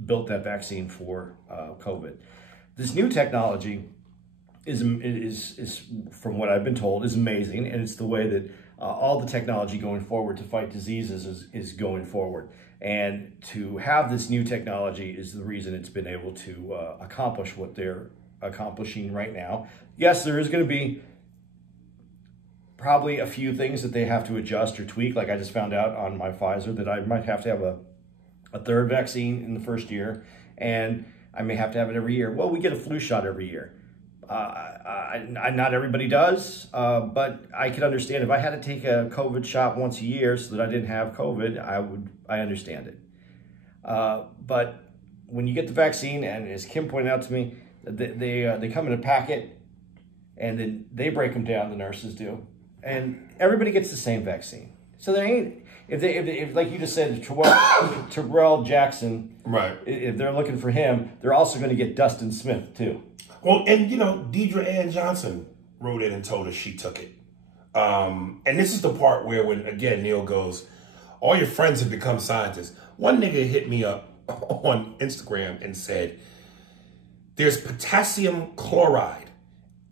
built that vaccine for COVID. This new technology is from what I've been told, is amazing, and it's the way that all the technology going forward to fight diseases is going forward. And to have this new technology is the reason it's been able to accomplish what they're accomplishing right now. Yes, there is going to be probably a few things that they have to adjust or tweak. Like I just found out on my Pfizer that I might have to have a third vaccine in the first year, and I may have to have it every year. Well, we get a flu shot every year. Not everybody does, but I could understand if I had to take a COVID shot once a year so that I didn't have COVID, I understand it. But when you get the vaccine, and as Kim pointed out to me, they come in a packet, and then they break them down, the nurses do, and everybody gets the same vaccine. So there ain't, if like you just said, Terrell Jackson, right? If they're looking for him, they're also going to get Dustin Smith too. Well, and you know, Deidre Ann Johnson wrote in and told us she took it. And this is the part where, when again Neil goes, all your friends have become scientists. One nigga hit me up on Instagram and said, there's potassium chloride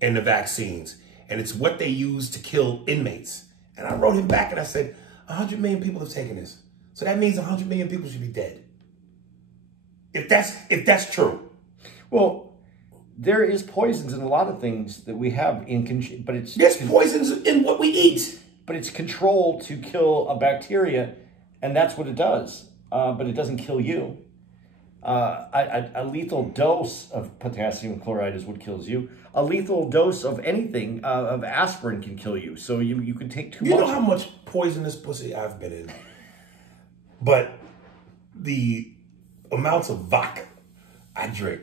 in the vaccines, and it's what they use to kill inmates. And I wrote him back and I said, 100 million people have taken this. So that means 100 million people should be dead. If that's true. Well, there is poisons in a lot of things that we have but there's poisons in what we eat. But it's controlled to kill a bacteria, and that's what it does. But it doesn't kill you. A lethal dose of potassium chloride is what kills you. A lethal dose of anything, of aspirin, can kill you. So you can take too much. You know how much poisonous pussy I've been in? But the amounts of vodka I drink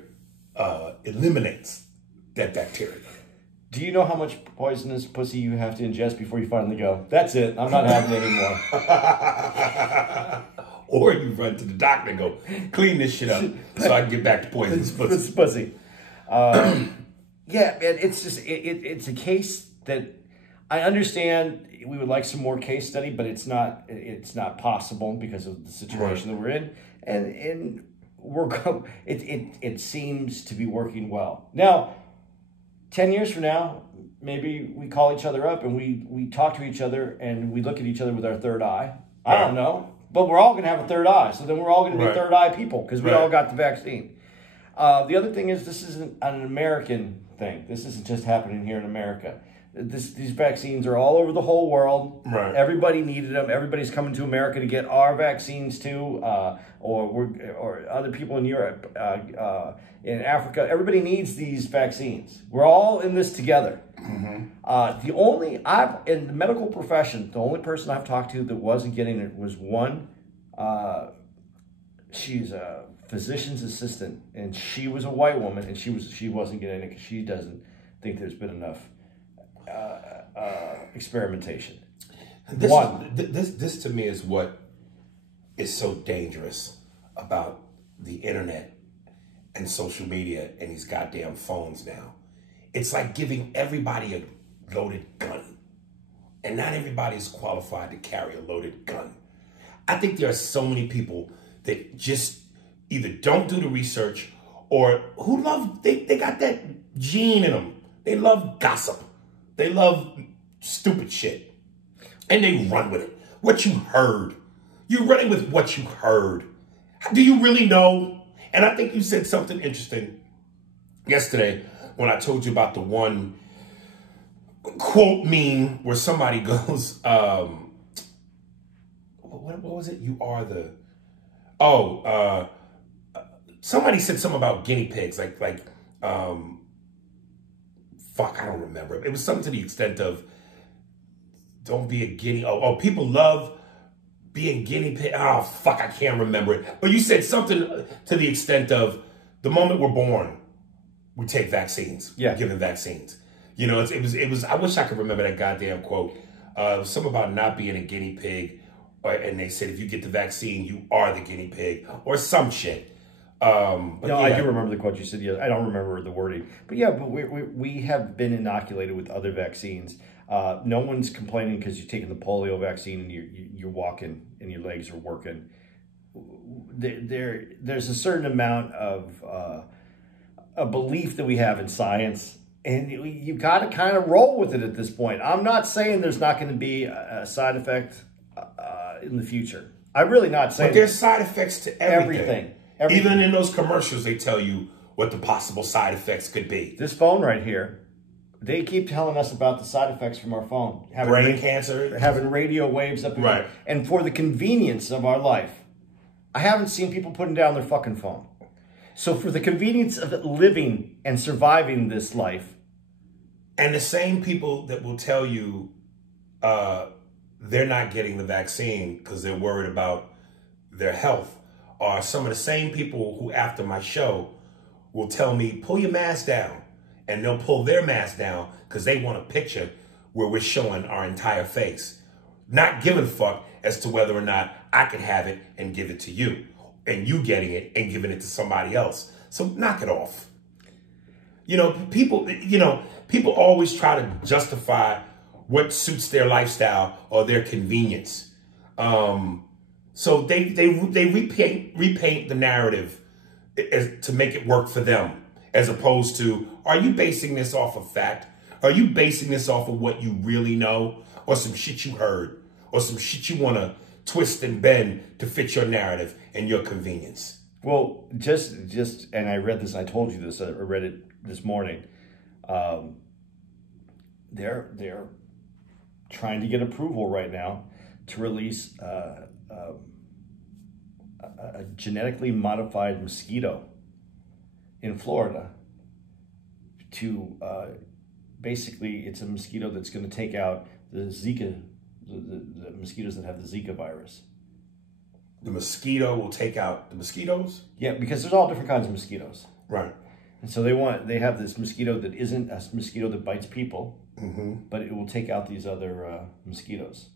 eliminates that bacteria. Do you know how much poisonous pussy you have to ingest before you finally go, that's it, I'm not having it anymore? Or you run to the doctor and go, clean this shit up so I can get back to poisonous pussy. Yeah, man, it's just, it's a case that I understand we would like some more case study, but it's not possible because of the situation that we're in. And it seems to be working well. Now, 10 years from now, maybe we call each other up and we talk to each other and we look at each other with our third eye. I don't know. But we're all going to have a third eye. So then we're all going to be third eye people because we all got the vaccine. The other thing is, this isn't an American thing. This isn't just happening here in America. these vaccines are all over the whole world. Right. Everybody needed them. Everybody's coming to America to get our vaccines too, or other people in Europe, in Africa. Everybody needs these vaccines. We're all in this together. Mm-hmm. In the medical profession, the only person I've talked to that wasn't getting it was one. She's a physician's assistant, and she was a white woman, and she wasn't getting it because she doesn't think there's been enough experimentation. This to me is what is so dangerous about the internet and social media and these goddamn phones now. It's like giving everybody a loaded gun, and not everybody is qualified to carry a loaded gun. I think there are so many people that just either don't do the research or who they got that gene in them. They love gossip. They love stupid shit. And they run with it. What you heard. You're running with what you heard. Do you really know? And I think you said something interesting yesterday when I told you about the one quote meme where somebody goes, what was it? You are the... somebody said something about guinea pigs, fuck, I don't remember. It was something to the extent of, don't be a guinea. People love being guinea pig. Oh, fuck, I can't remember it. But you said something to the extent of, the moment we're born, we take vaccines. Yeah. We're given vaccines. You know, it was, I wish I could remember that goddamn quote. It was something about not being a guinea pig. And they said, if you get the vaccine, you are the guinea pig, or some shit. I do remember the quote you said. Yeah, I don't remember the wording, but we have been inoculated with other vaccines. No one's complaining because you're taking the polio vaccine and you're walking and your legs are working. There's a certain amount of a belief that we have in science, and you've got to kind of roll with it at this point. I'm not saying there's not going to be a side effect in the future. I'm really not saying. But there's side effects to everything. Even in those commercials, they tell you what the possible side effects could be. This phone right here, they keep telling us about the side effects from our phone. Brain cancer. Having radio waves up. Right. And for the convenience of our life, I haven't seen people putting down their fucking phone. So for the convenience of living and surviving this life. And the same people that will tell you they're not getting the vaccine because they're worried about their health are some of the same people who, after my show, will tell me, pull your mask down. And they'll pull their mask down because they want a picture where we're showing our entire face. Not giving a fuck as to whether or not I could have it and give it to you. And you getting it and giving it to somebody else. So knock it off. People always try to justify what suits their lifestyle or their convenience. So they repaint the narrative to make it work for them, as opposed to, are you basing this off of fact? Are you basing this off of what you really know, or some shit you heard, or some shit you want to twist and bend to fit your narrative and your convenience? Well, just, and I read this. I told you this. I read it this morning. They're trying to get approval right now to release a genetically modified mosquito in Florida. To basically, it's a mosquito that's going to take out the Zika, the mosquitoes that have the Zika virus. The mosquito will take out the mosquitoes? Yeah, because there's all different kinds of mosquitoes. Right. And so they have this mosquito that isn't a mosquito that bites people, but it will take out these other mosquitoes.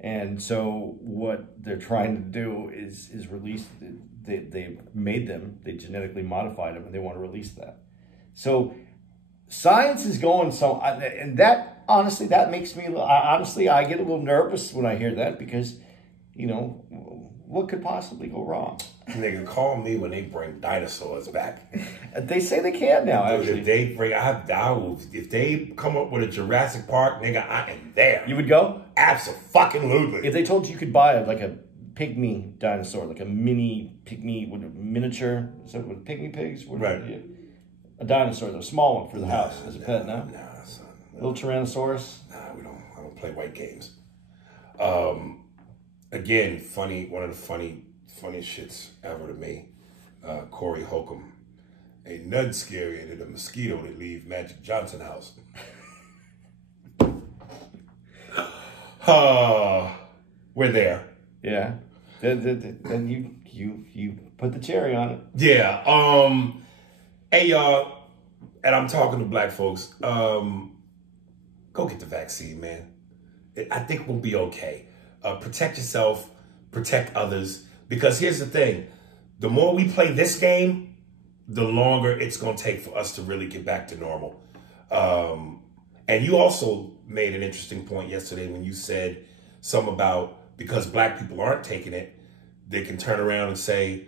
And so what they're trying to do is release, they made them, they genetically modified them, and they want to release that. So science is going so, and that, honestly, that makes me, honestly, I get a little nervous when I hear that because, what could possibly go wrong? They can call me when they bring dinosaurs back. They say they can now, actually. If they bring, if they come up with a Jurassic Park, nigga, I am there. You would go? Absolutely. If they told you could buy like a pygmy dinosaur, like a mini pygmy, miniature, so with pygmy pigs? Right. A dinosaur, a small one for the house as a pet, no? Nah, son. Little Tyrannosaurus. Nah, I don't play white games. Again, funny. One of the funniest shits ever to me. Corey Holcomb. Ain't nothing scarier than a mosquito that leave Magic Johnson house. We're there. Yeah. Then you put the cherry on it. Yeah. Hey y'all, and I'm talking to black folks. Go get the vaccine, man. I think we'll be okay. Protect yourself, protect others. Because here's the thing. The more we play this game, the longer it's going to take for us to really get back to normal. And you also made an interesting point yesterday when you said something about because black people aren't taking it, they can turn around and say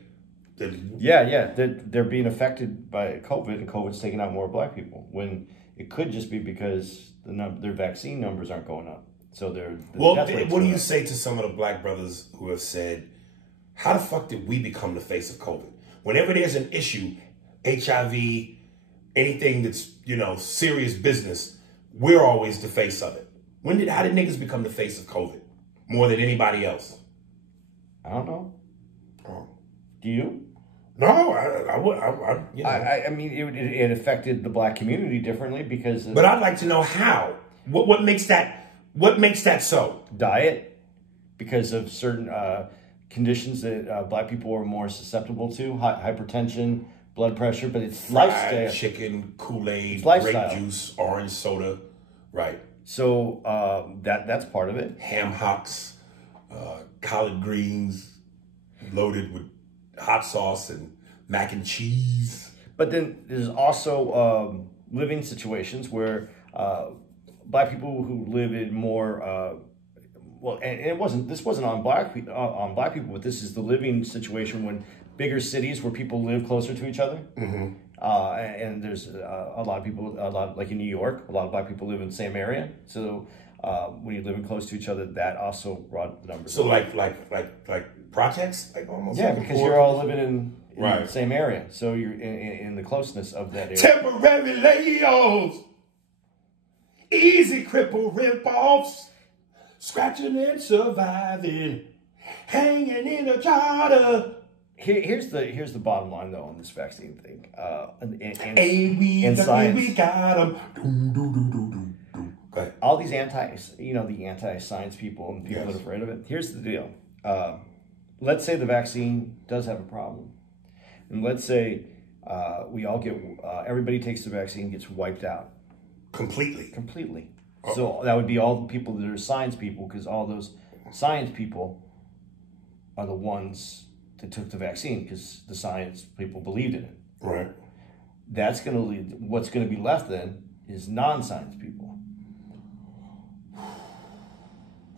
that... Yeah. They're being affected by COVID, and COVID's taking out more black people, when it could just be because their vaccine numbers aren't going up. So what do you say to some of the black brothers who have said, how the fuck did we become the face of COVID? Whenever there's an issue, HIV, anything that's, serious business, we're always the face of it. How did niggas become the face of COVID more than anybody else? I don't know. Oh. Do you? No, I would. I mean, it affected the black community differently because. But I'd like to know how. What makes that? What makes that so? Diet, because of certain conditions that black people are more susceptible to, hypertension, blood pressure. But it's lifestyle. Chicken, Kool-Aid, grape juice, orange soda, right? So that's part of it. Ham hocks, collard greens, loaded with hot sauce and mac and cheese. But then there's also living situations where black people who live in more and this wasn't on black people, but this is the living situation when bigger cities where people live closer to each other. Mm-hmm. And there's a lot of people, like in New York, a lot of black people live in the same area. So when you're living close to each other, that also brought the numbers. So like projects, like almost. Yeah, because you're all living in the same area, so you're in the closeness of that area. Temporary layoffs, easy cripple rip-offs, scratching and surviving, hanging in a charter. Here's the bottom line though on this vaccine thing. And science. We got them. All these the anti-science people and people that are afraid of it. Here's the deal. Let's say the vaccine does have a problem, and let's say we all get everybody takes the vaccine, gets wiped out completely. Oh. So that would be all the people that are science people, because all those science people are the ones that took the vaccine because the science people believed in it. Right. That's going to lead. What's going to be left then is non-science people.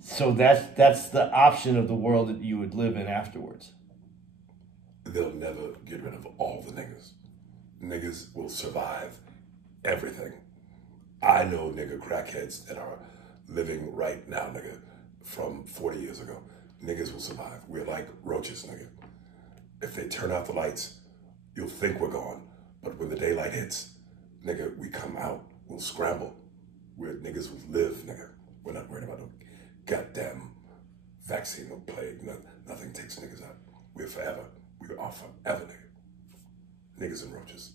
So that's the option of the world that you would live in afterwards. They'll never get rid of all the niggas. Niggas will survive everything. I know nigga crackheads that are living right now, nigga, from 40 years ago. Niggas will survive. We're like roaches, nigga. If they turn out the lights, you'll think we're gone. But when the daylight hits, nigga, we come out. We'll scramble. We're niggas will live, nigga. We're not worried about no goddamn vaccine or plague. Nothing takes niggas out. We're forever. We are forever, nigga. Niggas and roaches.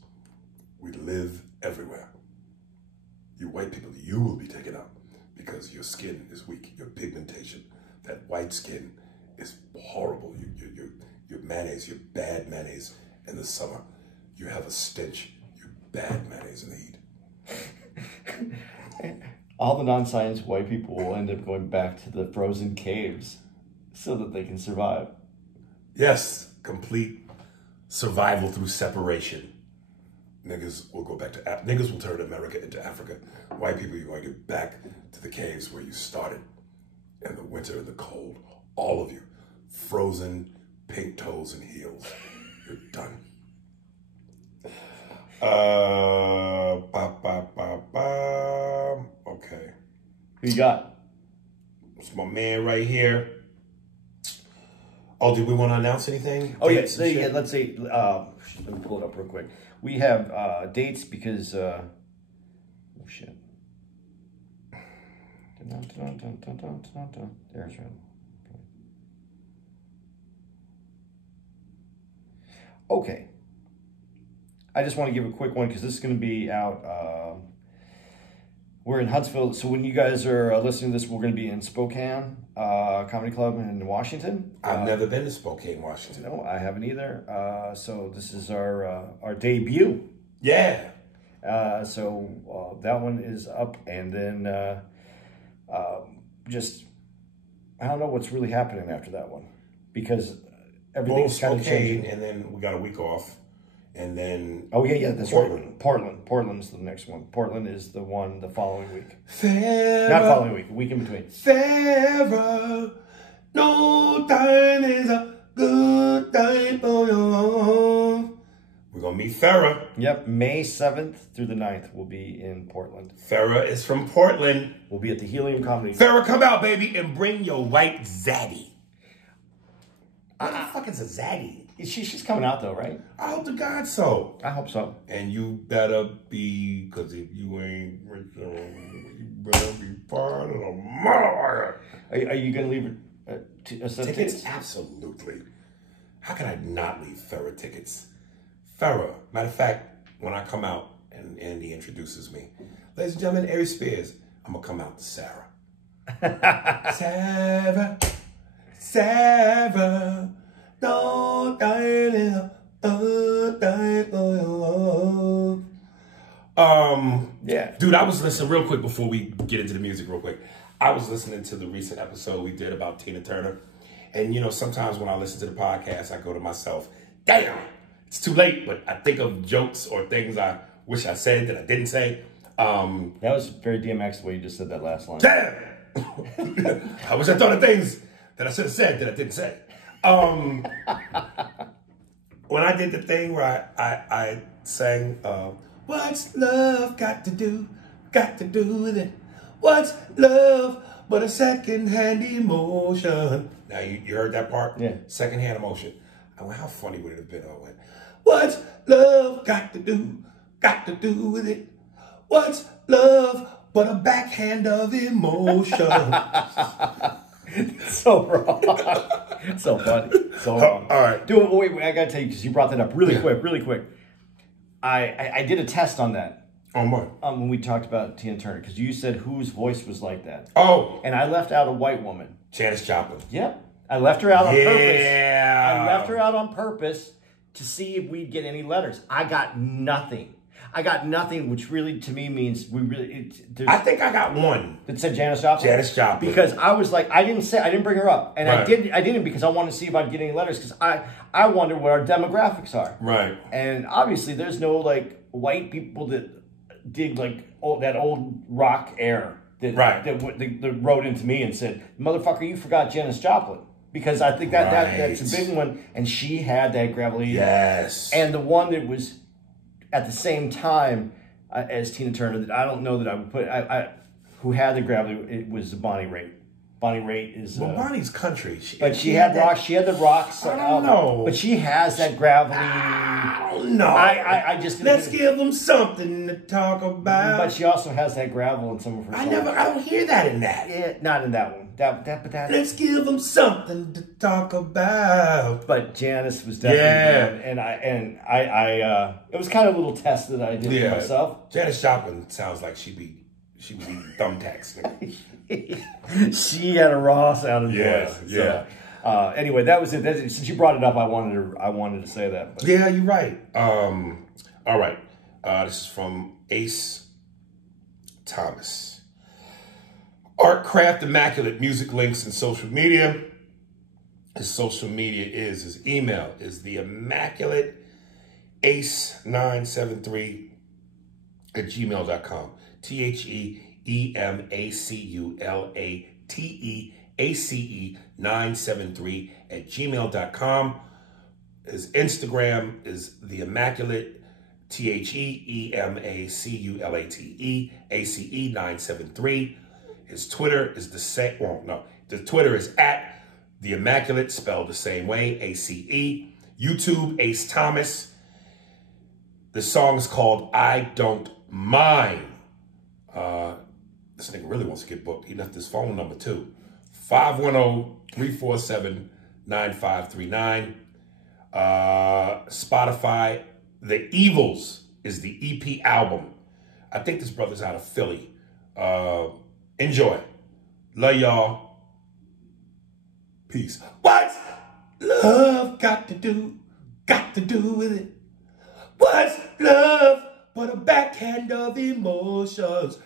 We live everywhere. You white people, you will be taken out because your skin is weak. Your pigmentation, that white skin is horrible. Your mayonnaise, your bad mayonnaise in the summer. You have a stench. Your bad mayonnaise in the heat. All the non-science white people will end up going back to the frozen caves so that they can survive. Yes, complete survival through separation. Niggas will go back to niggas will turn America into Africa. White people, you're going to get back to the caves where you started, in the winter and the cold. All of you, frozen, pink toes and heels. You're done. Okay. Who you got? It's my man right here. Oh, did we want to announce anything? Oh, let's say, let me pull it up real quick. We have dates because, There's one. Okay. I just want to give a quick one because this is going to be out. We're in Huntsville, so when you guys are listening to this, we're going to be in Spokane Comedy Club in Washington. I've never been to Spokane, Washington. No, I haven't either. So this is our debut. Yeah. So that one is up, and then just I don't know what's really happening after that one because everything's kind of changing. And then we got a week off, and then that's Portland. Right. Portland's the next one. Portland is the one the following week. Farrah, not following week, a week in between. Farrah, no time is a good time for you. We're gonna meet Farrah. Yep, May 7th through the 9th we'll be in Portland. Farrah is from Portland. We'll be at the Helium Comedy. Farrah, come out, baby, and bring your white zaddy. What the fuck is a zaddy? She's coming out though, right? I hope to God so. I hope so. And you better be, because if you ain't rich, you better be part of the motherfucker. Are you going to leave tickets? Absolutely. How can I not leave Farrah tickets? Farrah. Matter of fact, when I come out and Andy introduces me, ladies and gentlemen, Aries Spears, I'm going to come out to Sarah. Sarah, don't die yeah. Dude, I was listening real quick before we get into the music real quick. I was listening to the recent episode we did about Tina Turner. And, you know, sometimes when I listen to the podcast, I go to myself, damn, it's too late. But I think of jokes or things I wish I said that I didn't say. That was very DMX the way you just said that last line. Damn! I wish I thought of things that I should have said that I didn't say. When I did the thing where I sang, what's love got to do with it? What's love but a second-hand emotion? Now, you heard that part? Yeah. Second-hand emotion. I went, how funny would it have been? I went, what's love got to do with it? What's love but a backhand of emotion? So wrong. So funny. So wrong. All right. Dude, wait, I got to tell you, because you brought that up really quick. I did a test on that. On what? When we talked about Tina Turner, because you said whose voice was like that. Oh. And I left out a white woman. Janis Joplin. Yep. I left her out on purpose. Yeah. I left her out on purpose to see if we'd get any letters. I got nothing. Which really, to me, means we really... I think I got one. That said Janis Joplin? Janis Joplin. Because I was like, I didn't bring her up. And right. I didn't because I wanted to see if I'd get any letters. Because I wonder what our demographics are. Right. And obviously, there's no, like, white people that dig, like, that old rock era. That wrote into me and said, motherfucker, you forgot Janis Joplin. Because I think that's a big one. And she had that gravelly... Yes. And the one that was... at the same time as Tina Turner, that I don't know that I would put, who had the gravelly, it was Bonnie Raitt. Bonnie Raitt is... Well, Bonnie's country. She had the rocks. I don't know. But she has that gravelly... I don't know. I just... Let's give them something to talk about. But she also has that gravel in some of her songs. I don't hear that in that. Yeah, not in that one. But that. Let's give them something to talk about. But Janis was definitely good, and I it was kind of a little test that I did for myself. Janis Joplin sounds like she was eating thumbtacks. She had a raw sounding voice. Yeah. So, anyway, that was it. Since you brought it up, I wanted to say that. But. Yeah, you're right. All right. This is from Ace Thomas. Art, craft, immaculate, music links, and social media. His social media his email is the immaculate ace973 at gmail.com. TheMaculatAce973 at gmail.com. His Instagram is the immaculate TheMaculate ACE973. His Twitter is the same. Well, no, the Twitter is at the Immaculate, spelled the same way, ACE. YouTube, Ace Thomas. The song is called I Don't Mind. The This nigga really wants to get booked. He left his phone number too. 510-347-9539. Spotify, The Evils is the EP album. I think this brother's out of Philly. Enjoy. Love y'all. Peace. What's love got to do with it? What's love but a backhand of emotions?